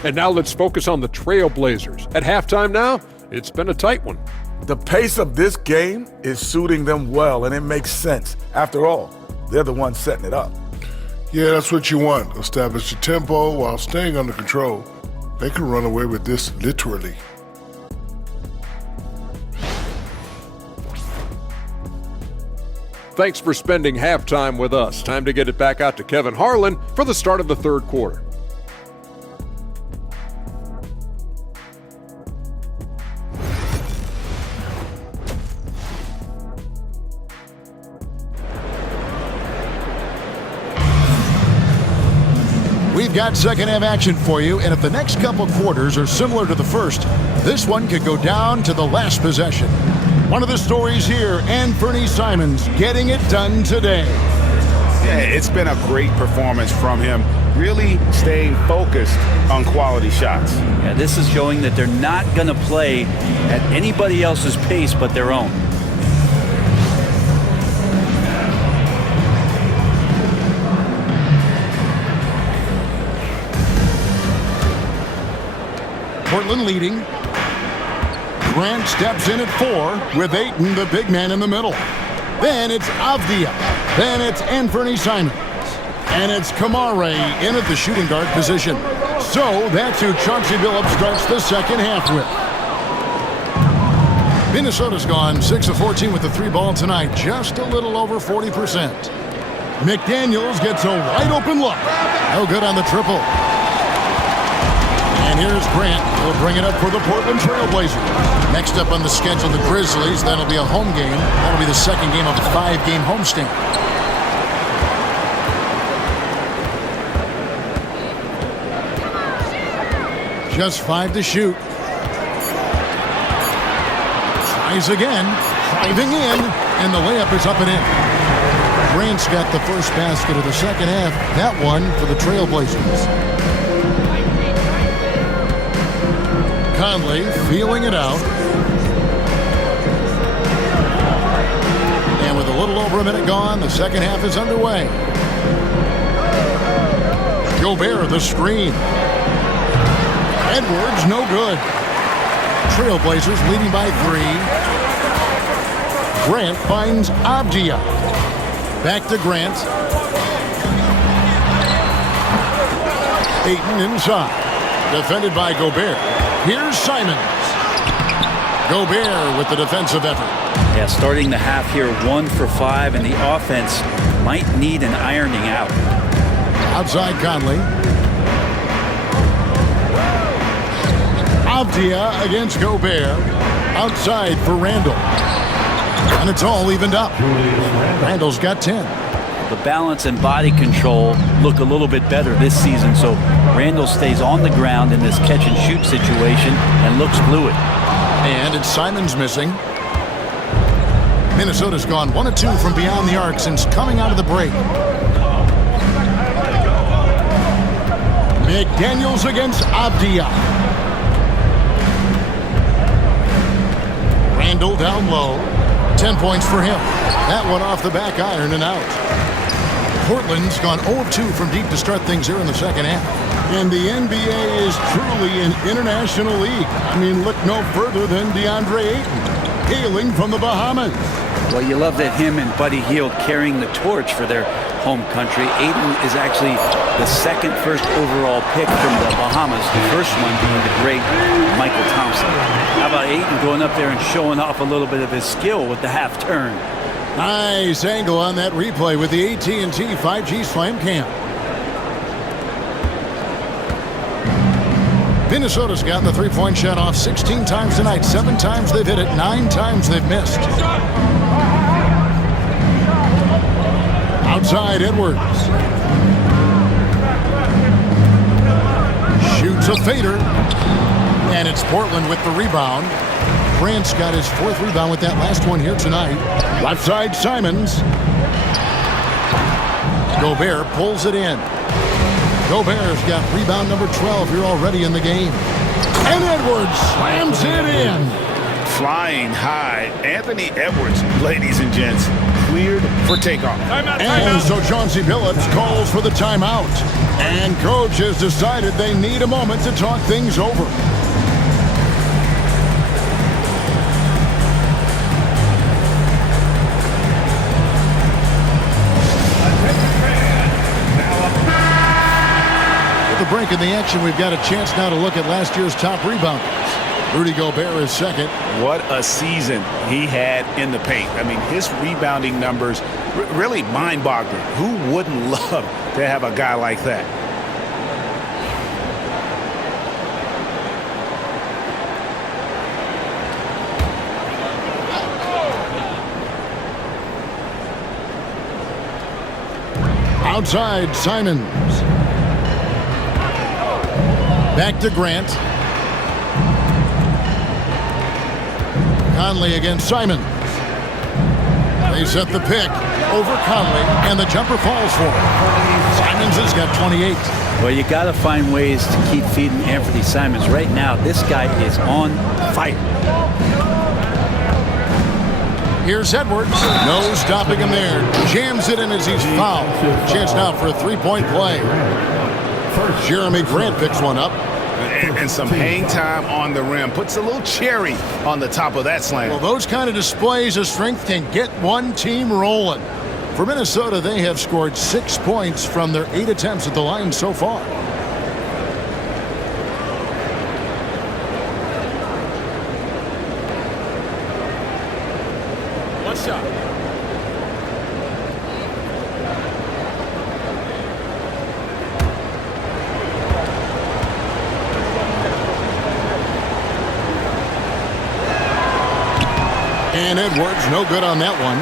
And now let's focus on the Trailblazers. At halftime now, it's been a tight one. The pace of this game is suiting them well, and it makes sense. After all, they're the ones setting it up. Yeah, that's what you want. Establish the tempo while staying under control. They can run away with this literally. Thanks for spending halftime with us. Time to get it back out to Kevin Harlan for the start of the third quarter. We've got second half action for you, and if the next couple quarters are similar to the first, this one could go down to the last possession. One of the stories here, Anthony Simons getting it done today. Yeah, it's been a great performance from him, really staying focused on quality shots. Yeah, this is showing that they're not going to play at anybody else's pace but their own. Portland leading. Grant steps in at 4 with Ayton, the big man, in the middle. Then it's Avdia. Then it's Anthony Simons. And it's Kamare in at the shooting guard position. So that's who Chauncey Billups starts the second half with. Minnesota's gone 6 of 14 with the 3-ball tonight. Just a little over 40%. McDaniels gets a wide open look. No good on the triple. And here's Grant. He'll bring it up for the Portland Trailblazers. Next up on the schedule, the Grizzlies. That'll be a home game. That'll be the second game of a 5-game homestand. Just 5 to shoot. Tries again. Driving in. And the layup is up and in. Grant's got the first basket of the second half. That one for the Trailblazers. Conley feeling it out. And with a little over a minute gone, the second half is underway. Gobert, the screen. Edwards, no good. Trailblazers leading by 3. Grant finds Avdia. Back to Grant. Ayton inside. Defended by Gobert. Here's Simons. Gobert with the defensive effort. Yeah, starting the half here 1 for 5, and the offense might need an ironing out. Outside Conley. Avdia against Gobert. Outside for Randall. And it's all evened up. Randall's got 10. The balance and body control look a little bit better this season, so Randall stays on the ground in this catch-and-shoot situation and looks fluid. And it's Simons missing. Minnesota's gone 1 of 2 from beyond the arc since coming out of the break. McDaniels against Avdia. Randall down low. 10 points for him. That one off the back iron and out. Portland's gone 0 of 2 from deep to start things here in the second half. And the NBA is truly an international league. I mean, look no further than DeAndre Ayton, hailing from the Bahamas. Well, you love that him and Buddy Hield carrying the torch for their home country. Ayton is actually the second first overall pick from the Bahamas, the first one being the great Michael Thompson. How about Ayton going up there and showing off a little bit of his skill with the half turn? Nice angle on that replay with the AT&T 5G Slam Cam. Minnesota's gotten the three-point shot off 16 times tonight. 7 times they've hit it, 9 times they've missed. Outside Edwards. Shoots a fader. And it's Portland with the rebound. Grant's got his 4th rebound with that last one here tonight. Left side Simons. Gobert pulls it in. Gobert's got rebound number 12 here already in the game. And Edwards slams it in. Flying high, Anthony Edwards, ladies and gents, cleared for takeoff. And so Chauncey Billups calls for the timeout. And coach has decided they need a moment to talk things over. With the break in the action, we've got a chance now to look at last year's top rebounders. Rudy Gobert is second. What a season he had in the paint. I mean, his rebounding numbers really mind-boggling. Who wouldn't love to have a guy like that? Outside, Simons. Back to Grant. Conley against Simons. They set the pick over Conley, and the jumper falls for him. Simons has got 28. Well, you got to find ways to keep feeding Anthony Simons. Right now, this guy is on fire. Here's Edwards. No stopping him there. Jams it in as he's fouled. Chance now for a three-point play. Jeremy Grant picks one up. And some hang time on the rim. Puts a little cherry on the top of that slam. Well, those kind of displays of strength can get one team rolling. For Minnesota, they have scored 6 points from their 8 attempts at the line so far. One shot. And Edwards, no good on that one.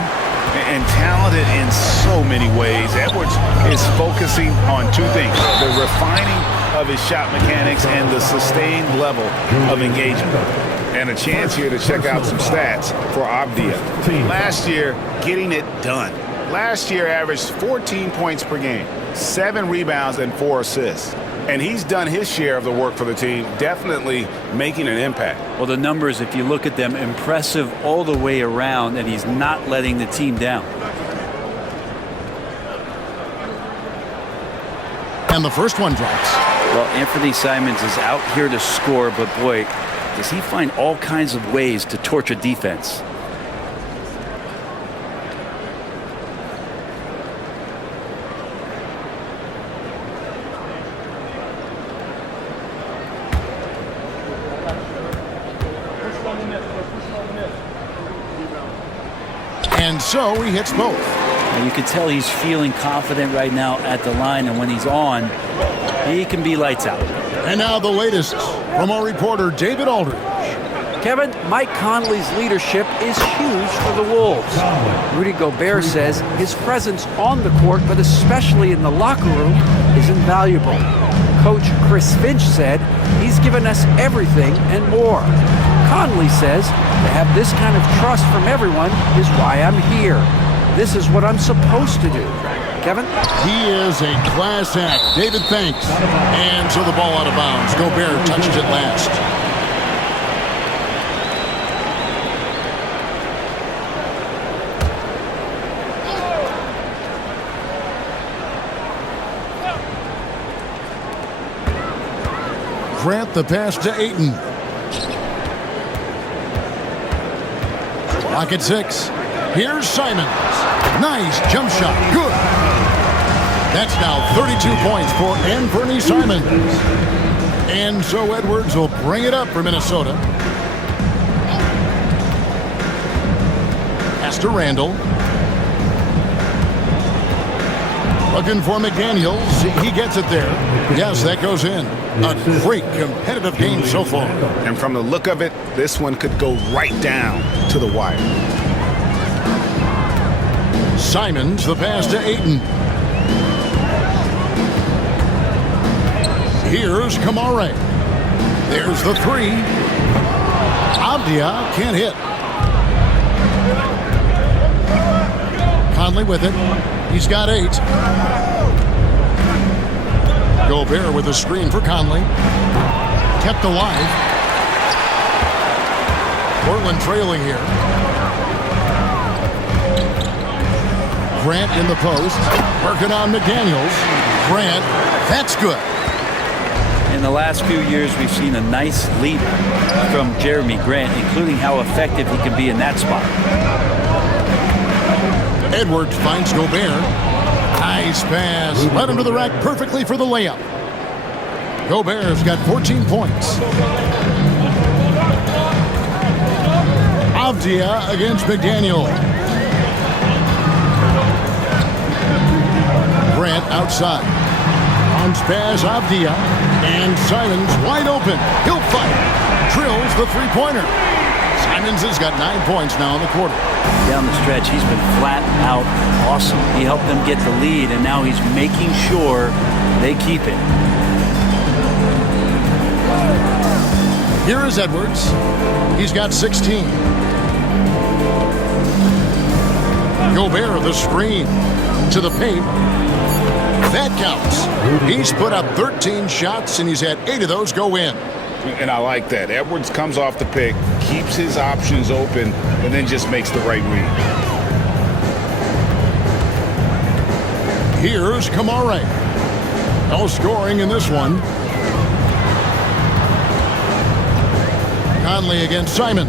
And talented in so many ways. Edwards is focusing on two things: the refining of his shot mechanics and the sustained level of engagement. And a chance here to check out some stats for Abdia. Last year, getting it done. Last year averaged 14 points per game, 7 rebounds, and 4 assists. And he's done his share of the work for the team, definitely making an impact. Well, the numbers, if you look at them, impressive all the way around, and he's not letting the team down. And the first one drops. Well, Anthony Simons is out here to score, but boy, does he find all kinds of ways to torch a defense. And so he hits both. And you can tell he's feeling confident right now at the line, and when he's on, he can be lights out. And now the latest from our reporter, David Aldridge. Kevin, Mike Conley's leadership is huge for the Wolves. Rudy Gobert says his presence on the court, but especially in the locker room, is invaluable. Coach Chris Finch said he's given us everything and more. Conley says to have this kind of trust from everyone is why I'm here. This is what I'm supposed to do. Kevin? He is a class act. David, thanks. And so the ball out of bounds. Gobert touches it last. Grant the pass to Ayton. Clock at 6. Here's Simons. Nice jump shot. Good. That's now 32 points for Anthony Simons. And so Edwards will bring it up for Minnesota. Pass to Randall. Looking for McDaniels. He gets it there. Yes, that goes in. A great competitive game so far. And from the look of it, this one could go right down to the wire. Simons, the pass to Ayton. Here's Kamare. There's the 3. Abdia can't hit. Conley with it. He's got 8. Gobert with a screen for Conley. Kept alive. Portland trailing here. Grant in the post. Working on McDaniels. Grant, that's good. In the last few years, we've seen a nice leap from Jeremy Grant, including how effective he can be in that spot. Edwards finds Gobert. Nice pass. Led him to the rack perfectly for the layup. Gobert's got 14 points. Avdia against McDaniel. Grant outside. Bounce pass, Avdia. And Simons wide open. He'll fight. Drills the three-pointer. Simons has got 9 points now in the quarter. Down the stretch, he's been flat out awesome. He helped them get the lead, and now he's making sure they keep it. Here is Edwards. He's got 16. Gobert, the screen to the paint. That counts. He's put up 13 shots, and he's had 8 of those go in. And I like that. Edwards comes off the pick, keeps his options open, and then just makes the right read. Here's Kamara. No scoring in this one. Conley against Simon.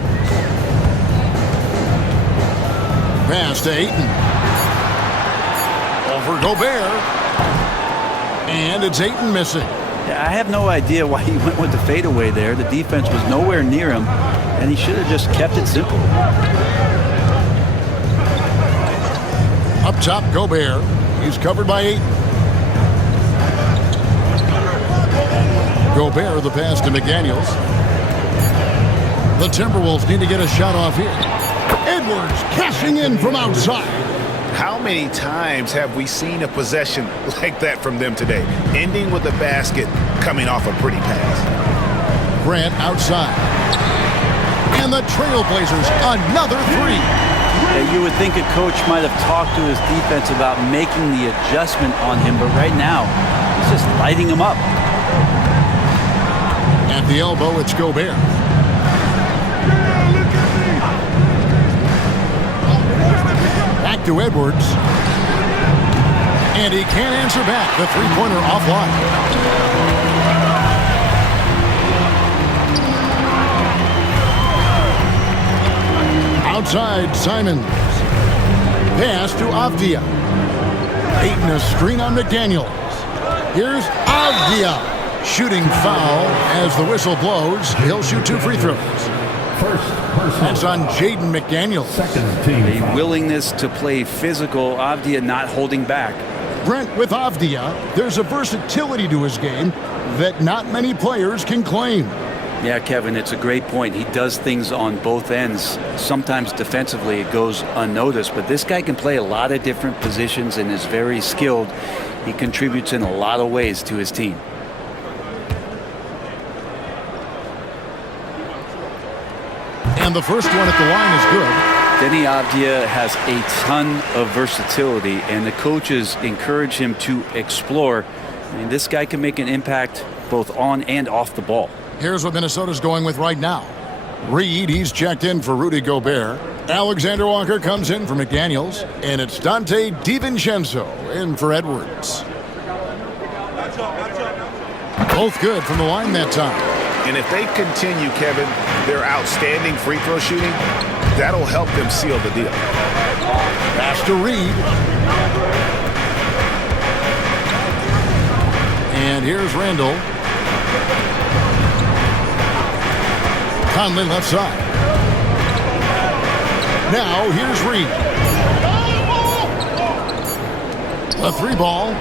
Pass to Ayton. Over Gobert. And it's Ayton missing. I have no idea why he went with the fadeaway there. The defense was nowhere near him, and he should have just kept it simple. Up top, Gobert. He's covered by Ayton. Gobert, the pass to McDaniels. The Timberwolves need to get a shot off here. Edwards cashing in from outside. How many times have we seen a possession like that from them today? Ending with a basket, coming off a pretty pass. Grant outside. And the Trailblazers, another three. Yeah, you would think a coach might have talked to his defense about making the adjustment on him, but right now, he's just lighting him up. At the elbow, it's Gobert. Back to Edwards. And he can't answer back. The three-pointer offline. Outside, Simons. Pass to Avdia. Ayton a screen on McDaniels. Here's Avdia. Shooting foul as the whistle blows. He'll shoot 2 free throws. That's on Jaden McDaniels. A willingness to play physical. Avdia not holding back. Brent, with Avdia, there's a versatility to his game that not many players can claim. Yeah, Kevin, it's a great point. He does things on both ends. Sometimes defensively it goes unnoticed, but this guy can play a lot of different positions and is very skilled. He contributes in a lot of ways to his team. And the first one at the line is good. Denny Avdia has a ton of versatility, and the coaches encourage him to explore. I mean, this guy can make an impact both on and off the ball. Here's what Minnesota's going with right now. Reed, he's checked in for Rudy Gobert. Alexander Walker comes in for McDaniels. And it's Dante DiVincenzo in for Edwards. Both good from the line that time. And if they continue, Kevin, their outstanding free throw shooting, that'll help them seal the deal. Pass to Reed. And here's Randall. Conley left side. Now here's Reed. A 3-ball.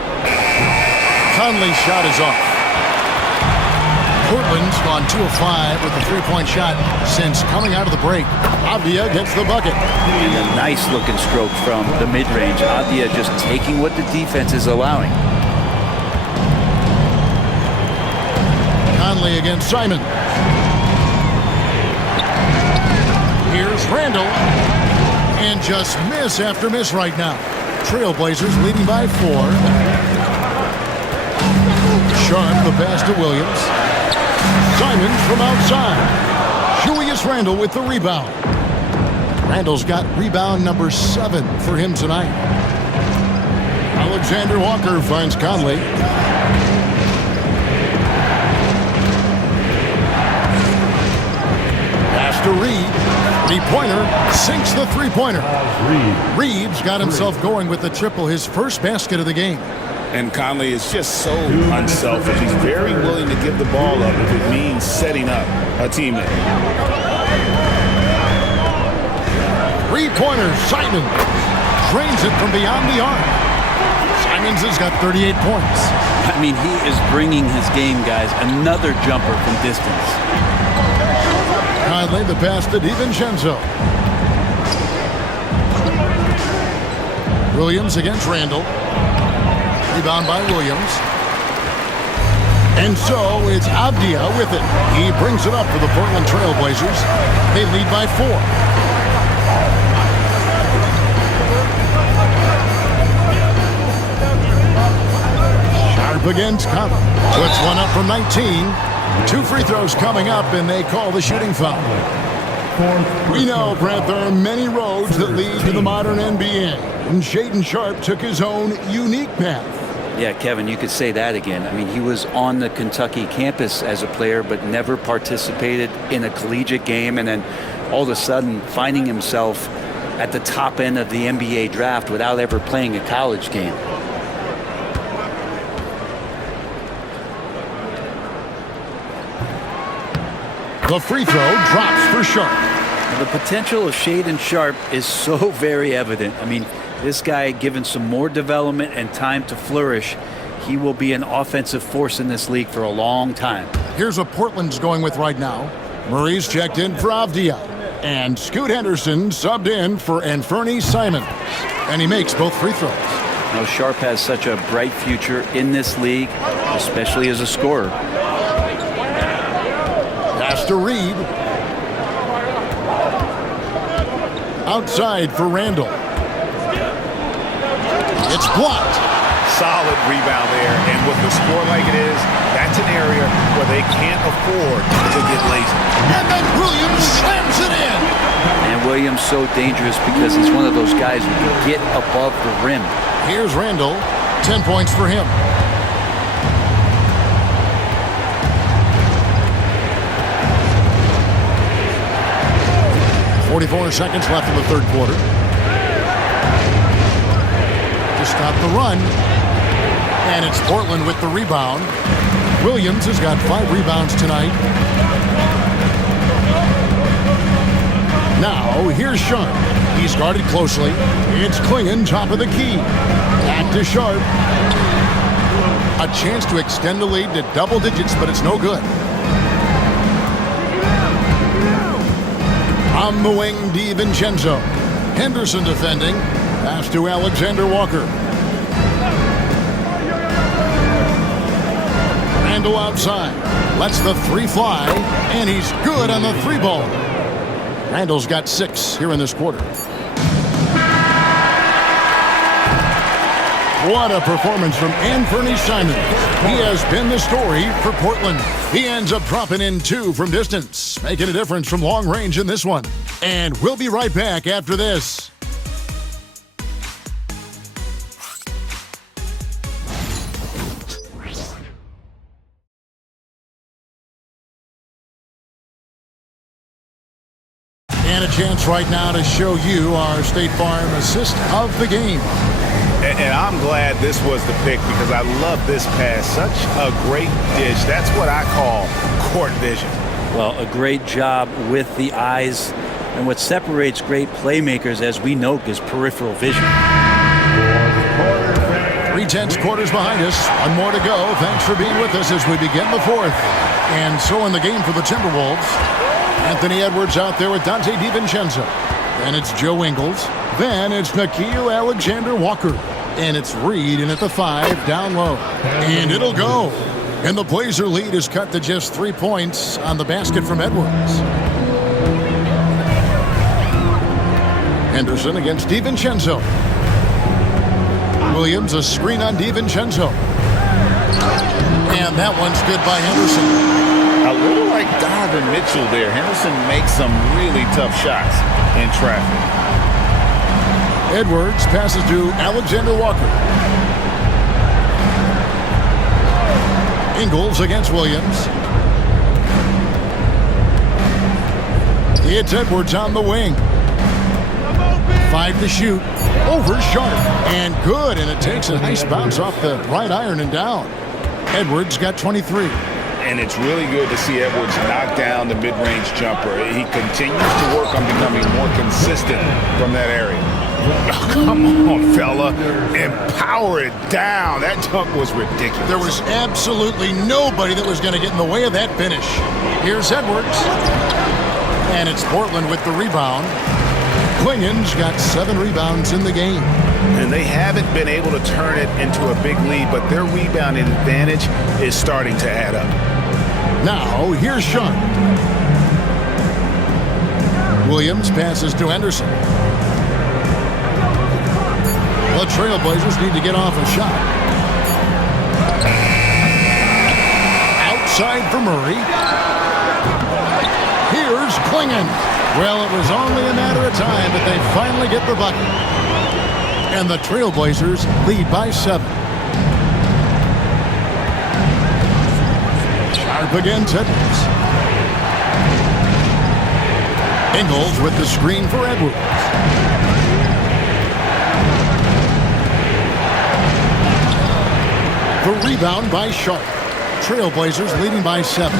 Conley's shot is off. Portland's gone 2 of 5 with a 3-point shot since coming out of the break. Avdia gets the bucket. And a nice looking stroke from the mid-range. Avdia just taking what the defense is allowing. Conley against Simon. Here's Randall. And just miss after miss right now. Trailblazers leading by 4. Sharp the pass to Williams. Simons from outside. Julius Randle with the rebound. Randle's got rebound number 7 for him tonight. Alexander Walker finds Conley. Pass to Reed. Three-pointer. Sinks the three-pointer. Reed's got himself going with the triple, his first basket of the game. And Conley is just so unselfish. He's very willing to give the ball up if it means setting up a teammate. Three-pointer, Simons drains it from beyond the arc. Simons has got 38 points. I mean, he is bringing his game, guys. Another jumper from distance. Conley, the pass to DiVincenzo. Williams against Randle. Rebound by Williams. And so it's Avdia with it. He brings it up for the Portland Trail Blazers. They lead by 4. Sharp against Conley. Puts one up from 19. 2 free throws coming up, and they call the shooting foul. We know, Brent, there are many roads that lead to the modern NBA. And Shaedon Sharp took his own unique path. Yeah, Kevin, you could say that again. I mean, he was on the Kentucky campus as a player, but never participated in a collegiate game, and then all of a sudden finding himself at the top end of the NBA draft without ever playing a college game. The free throw drops for Sharp. The potential of Shaedon Sharp is so very evident. I mean, this guy, given some more development and time to flourish, he will be an offensive force in this league for a long time. Here's what Portland's going with right now. Murray's checked in for Avdia. And Scoot Henderson subbed in for Anfernee Simons. And he makes both free throws. You know, Sharp has such a bright future in this league, especially as a scorer. Pass to Reed. Outside for Randle. It's blocked. Solid rebound there, and with the score like it is, that's an area where they can't afford to get lazy. And then Williams slams it in. And Williams so dangerous because he's one of those guys who can get above the rim. Here's Randle. 10 points for him. .44 seconds left in the third quarter. To stop the run. And it's Portland with the rebound. Williams has got 5 rebounds tonight. Now, here's Sharp. He's guarded closely. It's Klingon, top of the key. Back to Sharp. A chance to extend the lead to double digits, but it's no good. On the wing, DiVincenzo. Henderson defending. Pass to Alexander Walker. Randle outside. Lets the 3 fly. And he's good on the 3 ball. Randle's got 6 here in this quarter. What a performance from Anfernee Simons. He has been the story for Portland. He ends up dropping in 2 from distance, making a difference from long range in this one. And we'll be right back after this. And a chance right now to show you our State Farm assist of the game. And I'm glad this was the pick because I love this pass. Such a great dish. That's what I call court vision. Well, a great job with the eyes. And what separates great playmakers, as we know, is peripheral vision. 3/10 quarters behind us. One more to go. Thanks for being with us as we begin the fourth. And so in the game for the Timberwolves, Anthony Edwards out there with Dante DiVincenzo. Then it's Joe Ingles. Then it's Nickeil Alexander-Walker. And it's Reed in at the 5 down low. And it'll go. And the Blazer lead is cut to just 3 points on the basket from Edwards. Henderson against DiVincenzo. Williams, a screen on DiVincenzo. And that one's good by Henderson. A little like Donovan Mitchell there. Henderson makes some really tough shots in traffic. Edwards passes to Alexander Walker. Ingles against Williams. It's Edwards on the wing. 5 to shoot. Over Sharp. And good. And it takes a nice bounce off the right iron and down. Edwards got 23. And it's really good to see Edwards knock down the mid-range jumper. He continues to work on becoming more consistent from that area. Oh, come on, fella. And power it down. That dunk was ridiculous. There was absolutely nobody that was going to get in the way of that finish. Here's Edwards. And it's Portland with the rebound. Klingen's got 7 rebounds in the game. And they haven't been able to turn it into a big lead, but their rebounding advantage is starting to add up. Now, here's Sharp. Williams passes to Henderson. The Trailblazers need to get off a shot. Outside for Murray. Here's Klingen. Well, it was only a matter of time, but they finally get the bucket. And the Trailblazers lead by 7. Sharp against Edwards. Ingles with the screen for Edwards. The rebound by Sharp. Trailblazers leading by 7.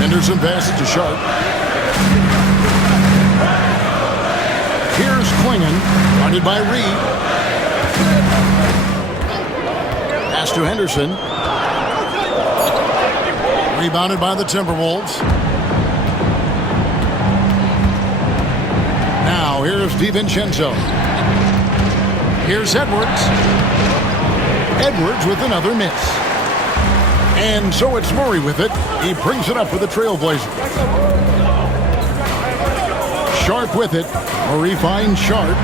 Henderson passes to Sharp. Here's Klingen, guarded by Reed. Pass to Henderson. Rebounded by the Timberwolves. Now here's DiVincenzo. Here's Edwards. Edwards with another miss. And so it's Murray with it. He brings it up for the Trailblazers. Sharp with it. Murray finds Sharp.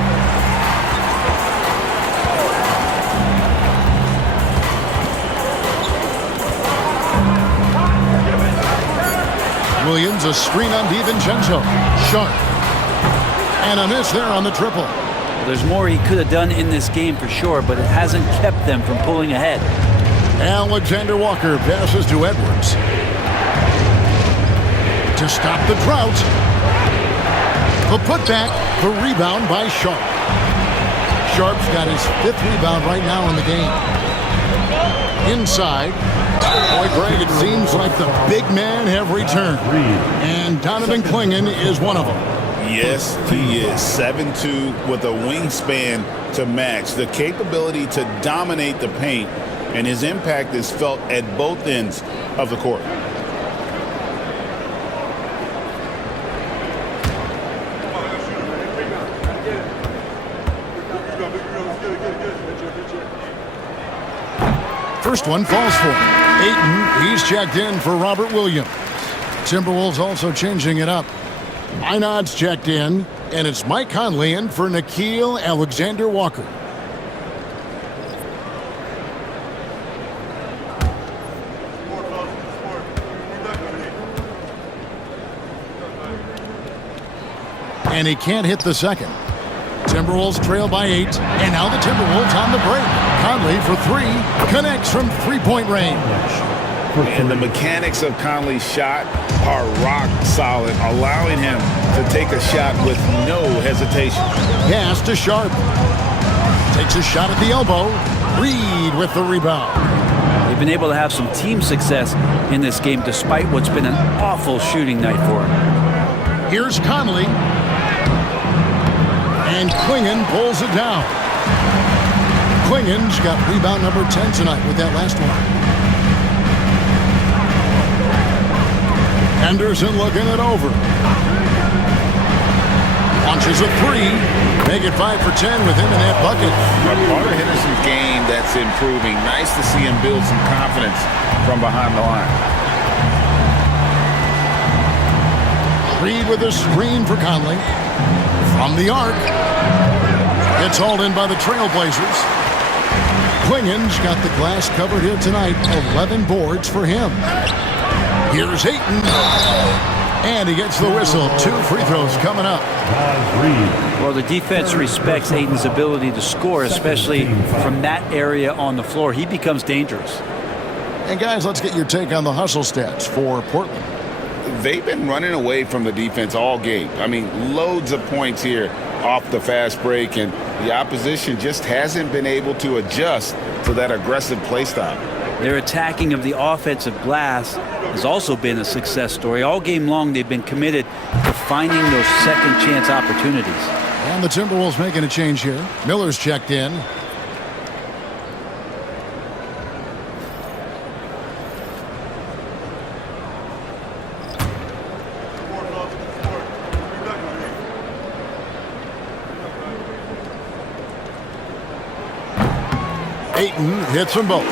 Williams, a screen on DiVincenzo. Sharp. And a miss there on the triple. Well, there's more he could have done in this game for sure, but it hasn't kept them from pulling ahead. Alexander Walker passes to Edwards. To stop the drought. The putback, the rebound by Sharp. Sharp's got his 5th rebound right now in the game. Inside. Boy, Greg, it seems like the big men have returned. And Donovan Klingen is one of them. Yes, he is. 7'2" with a wingspan to match. The capability to dominate the paint, and his impact is felt at both ends of the court. First one falls for him. Ayton, he's checked in for Robert Williams. Timberwolves also changing it up. Einad's checked in, and it's Mike Conley in for Nickeil Alexander-Walker. And he can't hit the second. Timberwolves trail by 8, and now the Timberwolves on the break. Conley for 3, connects from three-point range. And the mechanics of Conley's shot are rock solid, allowing him to take a shot with no hesitation. Pass to Sharp. Takes a shot at the elbow. Reed with the rebound. They've been able to have some team success in this game despite what's been an awful shooting night for them. Here's Conley. And Klingen pulls it down. Klingen's got rebound number 10 tonight with that last one. Henderson looking it over. Launches a 3. Make it 5 for 10 with him in that bucket. A part of Henderson's game that's improving. Nice to see him build some confidence from behind the line. Reed with a screen for Conley. From the arc. It's hauled in by the Trailblazers. Klingen's got the glass covered here tonight. 11 boards for him. Here's Ayton. And he gets the whistle. 2 free throws coming up. Well, the defense respects Ayton's ability to score, especially from that area on the floor. He becomes dangerous. And guys, let's get your take on the hustle stats for Portland. They've been running away from the defense all game. I mean, loads of points here off the fast break, and the opposition just hasn't been able to adjust to that aggressive play style. Their attacking of the offensive glass has also been a success story. All game long, they've been committed to finding those second chance opportunities. And the Timberwolves making a change here. Miller's checked in. Ayton hits them both.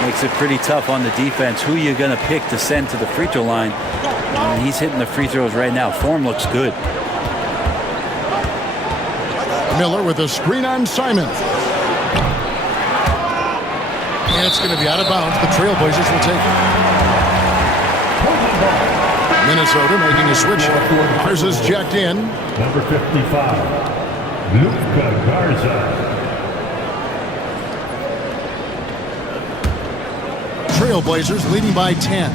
Makes it pretty tough on the defense. Who you're going to pick to send to the free throw line. And he's hitting the free throws right now. Form looks good. Miller with a screen on Simon. And it's going to be out of bounds. The Trailblazers will take it. Minnesota making a switch. Garza's checked in. Number 55, Luka Garza. Trailblazers leading by 10.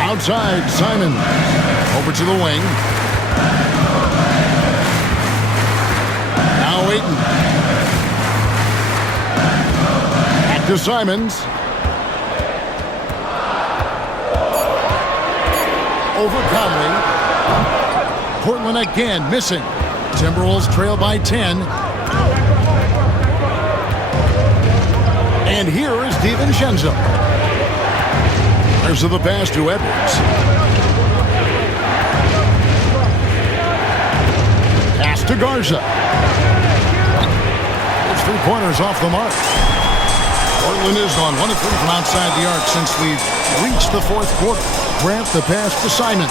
Outside, Simon. Over to the wing. Now Ayton. Back to Simons. Over Conley. Portland again missing. Timberwolves trail by 10. And here is DiVincenzo. There's the pass to Edwards. Pass to Garza. Those 3 pointers off the mark. Portland is on 1 of 3 from outside the arc since we've reached the 4th quarter. Grant the pass to Simon.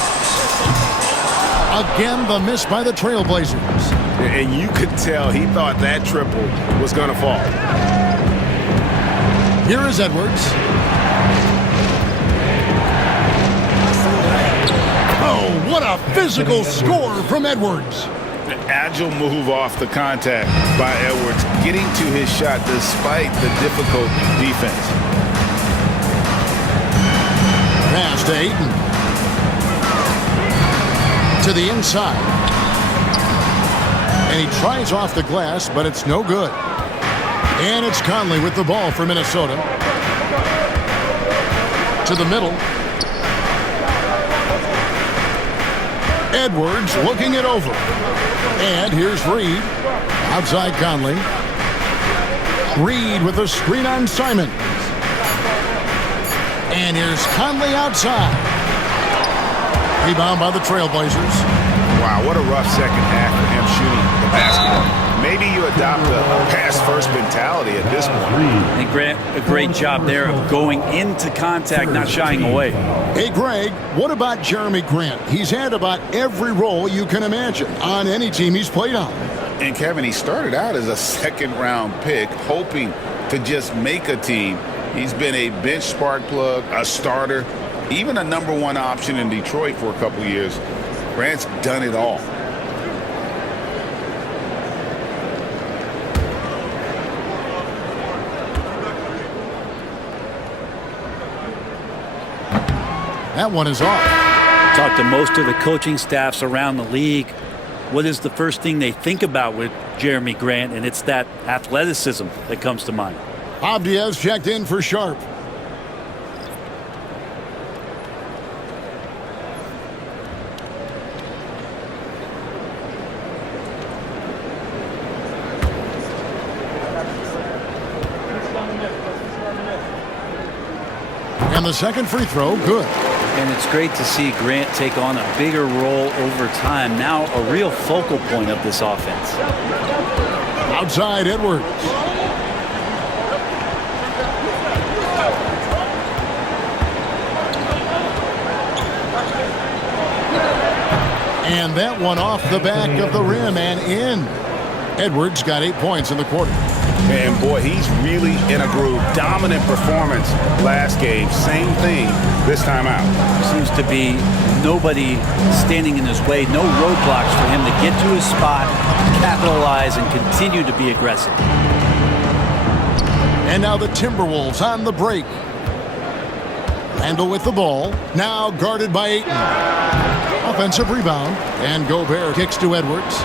Again, the miss by the Trailblazers. And you could tell he thought that triple was going to fall. Here is Edwards. Oh, what a physical score from Edwards. An agile move off the contact by Edwards, getting to his shot despite the difficult defense. Pass to Ayton. To the inside. And he tries off the glass, but it's no good. And it's Conley with the ball for Minnesota. To the middle. Edwards looking it over. And here's Reed. Outside Conley. Reed with a screen on Simon. And here's Conley outside. Rebound by the Trailblazers. Wow, what a rough second half for him shooting the basketball. Maybe you adopt a pass-first mentality at this point. And Grant, a great job there of going into contact, not shying away. Hey, Greg, what about Jeremy Grant? He's had about every role you can imagine on any team he's played on. And Kevin, he started out as a second-round pick, hoping to just make a team. He's been a bench spark plug, a starter, even a number 1 option in Detroit for a couple years. Grant's done it all. That one is off. Talk to most of the coaching staffs around the league. What is the first thing they think about with Jeremy Grant? And it's that athleticism that comes to mind. Bob Diaz checked in for Sharp. And the second free throw, good. And it's great to see Grant take on a bigger role over time. Now a real focal point of this offense. Outside Edwards. And that one off the back of the rim and in. Edwards got 8 points in the quarter. And boy, he's really in a groove. Dominant performance last game. Same thing this time out. Seems to be nobody standing in his way, no roadblocks for him to get to his spot, capitalize, and continue to be aggressive. And now the Timberwolves on the break. Randall with the ball, now guarded by Ayton. Offensive rebound, and Gobert kicks to Edwards.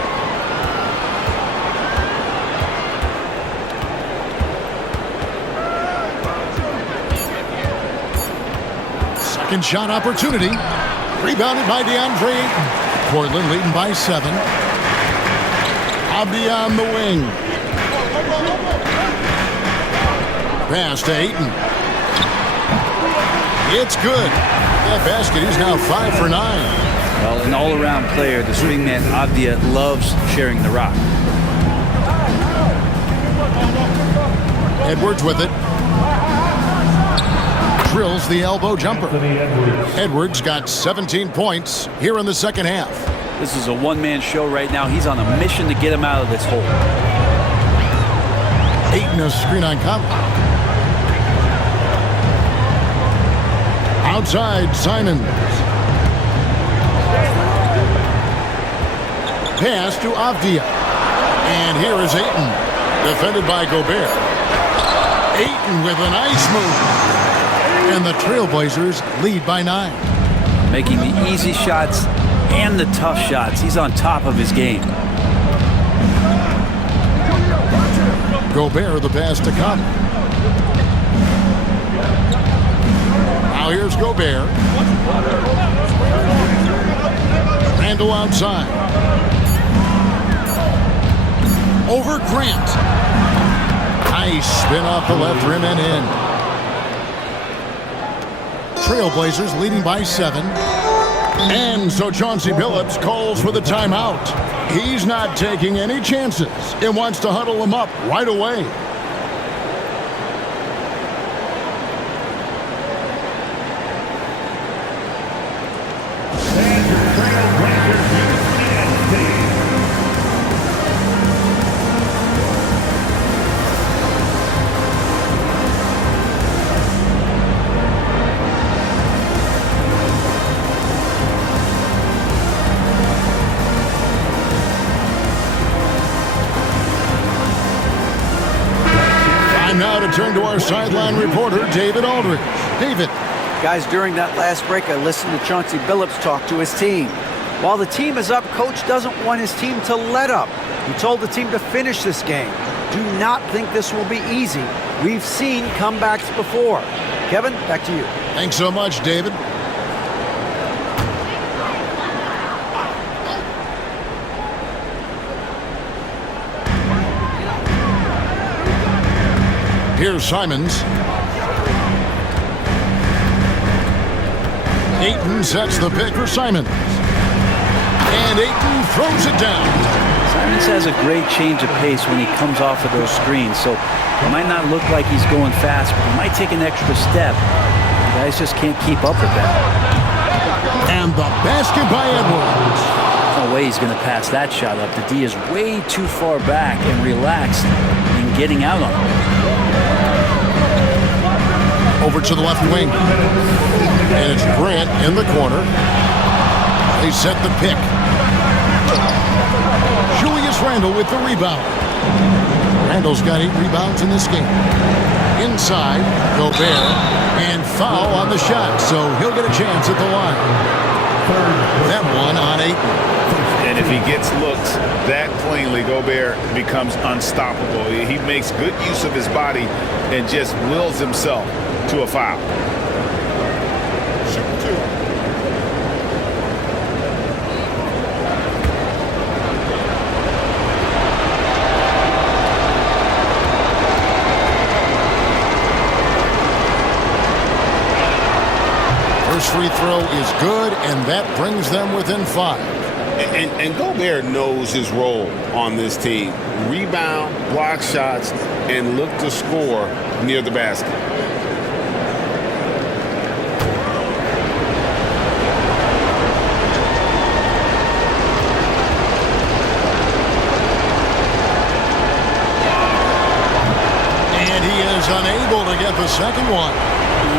Second shot opportunity. Rebounded by DeAndre Ayton. Portland leading by 7. Avdia on the wing. Pass to Ayton. It's good. That basket, he's now 5 for 9. Well, an all-around player, the swingman Avdia loves sharing the rock. Edwards with it. Drills the elbow jumper. Edwards got 17 points here in the second half. This is a one-man show right now. He's on a mission to get him out of this hole. Ayton a screen on Conley. Outside, Simons. Pass to Avdia. And here is Ayton. Defended by Gobert. Ayton with a nice move. And the Trailblazers lead by 9. Making the easy shots and the tough shots. He's on top of his game. Gobert the pass to Conley. Now here's Gobert. Randall outside. Over Grant. Nice spin off the left rim and in. Trailblazers leading by 7. And so Chauncey Billups calls for the timeout. He's not taking any chances. It wants to huddle them up right away. Now to turn to our sideline reporter, David Aldridge. David. Guys, during that last break, I listened to Chauncey Billups talk to his team. While the team is up, Coach doesn't want his team to let up. He told the team to finish this game. Do not think this will be easy. We've seen comebacks before. Kevin, back to you. Thanks so much, David. Here's Simons. Ayton sets the pick for Simons. And Ayton throws it down. Simons has a great change of pace when he comes off of those screens, so it might not look like he's going fast, but he might take an extra step. The guys just can't keep up with that. And the basket by Edwards. No way he's going to pass that shot up. The D is way too far back and relaxed in getting out on him. Over to the left wing. And it's Grant in the corner. They set the pick. Julius Randle with the rebound. Randle's got 8 rebounds in this game. Inside, Gobert, and foul on the shot, so he'll get a chance at the line. That one on 8. And if he gets looks that cleanly, Gobert becomes unstoppable. He makes good use of his body and just wills himself to a foul. First free throw is good, and that brings them within 5. And Gobert knows his role on this team. Rebound, block shots, and look to score near the basket. was unable to get the second one.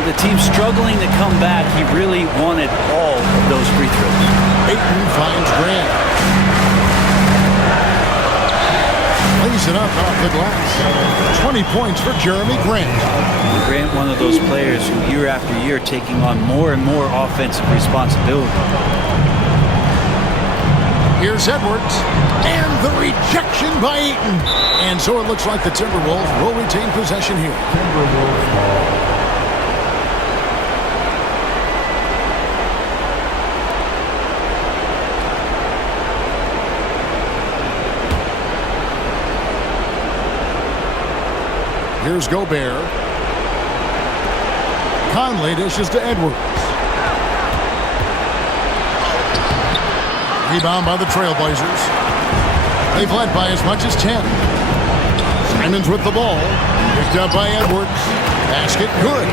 The team struggling to come back. He really wanted all of those free throws. Ayton finds Grant. Lays it up off the glass. 20 points for Jeremy Grant. Grant, one of those players who year after year taking on more and more offensive responsibility. Here's Edwards, and the rejection by Ayton. And so it looks like the Timberwolves will retain possession here. Timberwolves ball. Here's Gobert. Conley dishes to Edwards. Rebound by the Trailblazers. They've led by as much as 10. Simons with the ball. Picked up by Edwards. Basket good.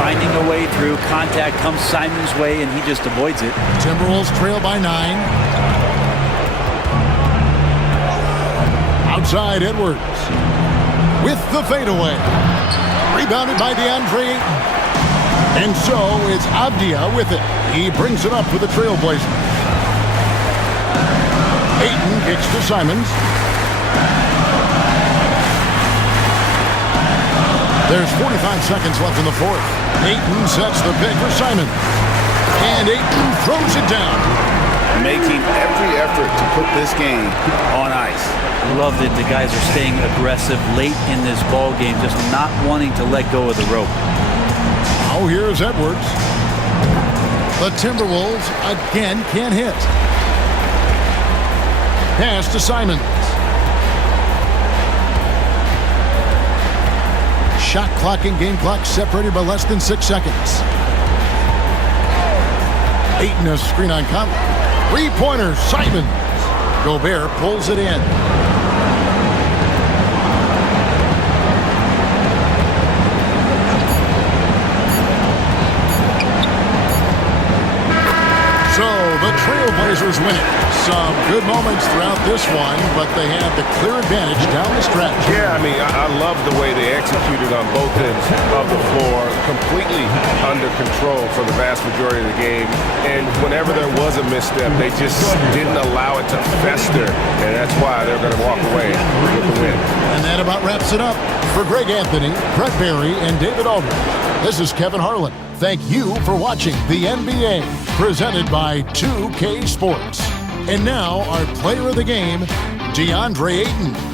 Finding a way through. Contact comes Simon's way, and he just avoids it. Timberwolves trail by 9. Outside Edwards. With the fadeaway. Rebounded by DeAndre Ayton. And so it's Avdia with it. He brings it up for the Trailblazers. Ayton kicks to Simons. There's 45 seconds left in the fourth. Ayton sets the pick for Simons. And Ayton throws it down. Making every effort to put this game on ice. Love that the guys are staying aggressive late in this ball game, just not wanting to let go of the rope. Oh, here's Edwards. The Timberwolves again can't hit. Pass to Simons. Shot clock and game clock separated by less than 6 seconds. Ayton a screen on Conley. Three-pointer, Simons. Gobert pulls it in. So the Trailblazers win it. Some good moments throughout this one, but they had the clear advantage down the stretch. Yeah, I mean, I love the way they executed on both ends of the floor, completely under control for the vast majority of the game. And whenever there was a misstep, they just didn't allow it to fester, and that's why they're going to walk away with the win. And that about wraps it up. For Greg Anthony, Brett Barry, and David Aldridge, this is Kevin Harlan. Thank you for watching the NBA, presented by 2K Sports. And now, our player of the game, DeAndre Ayton.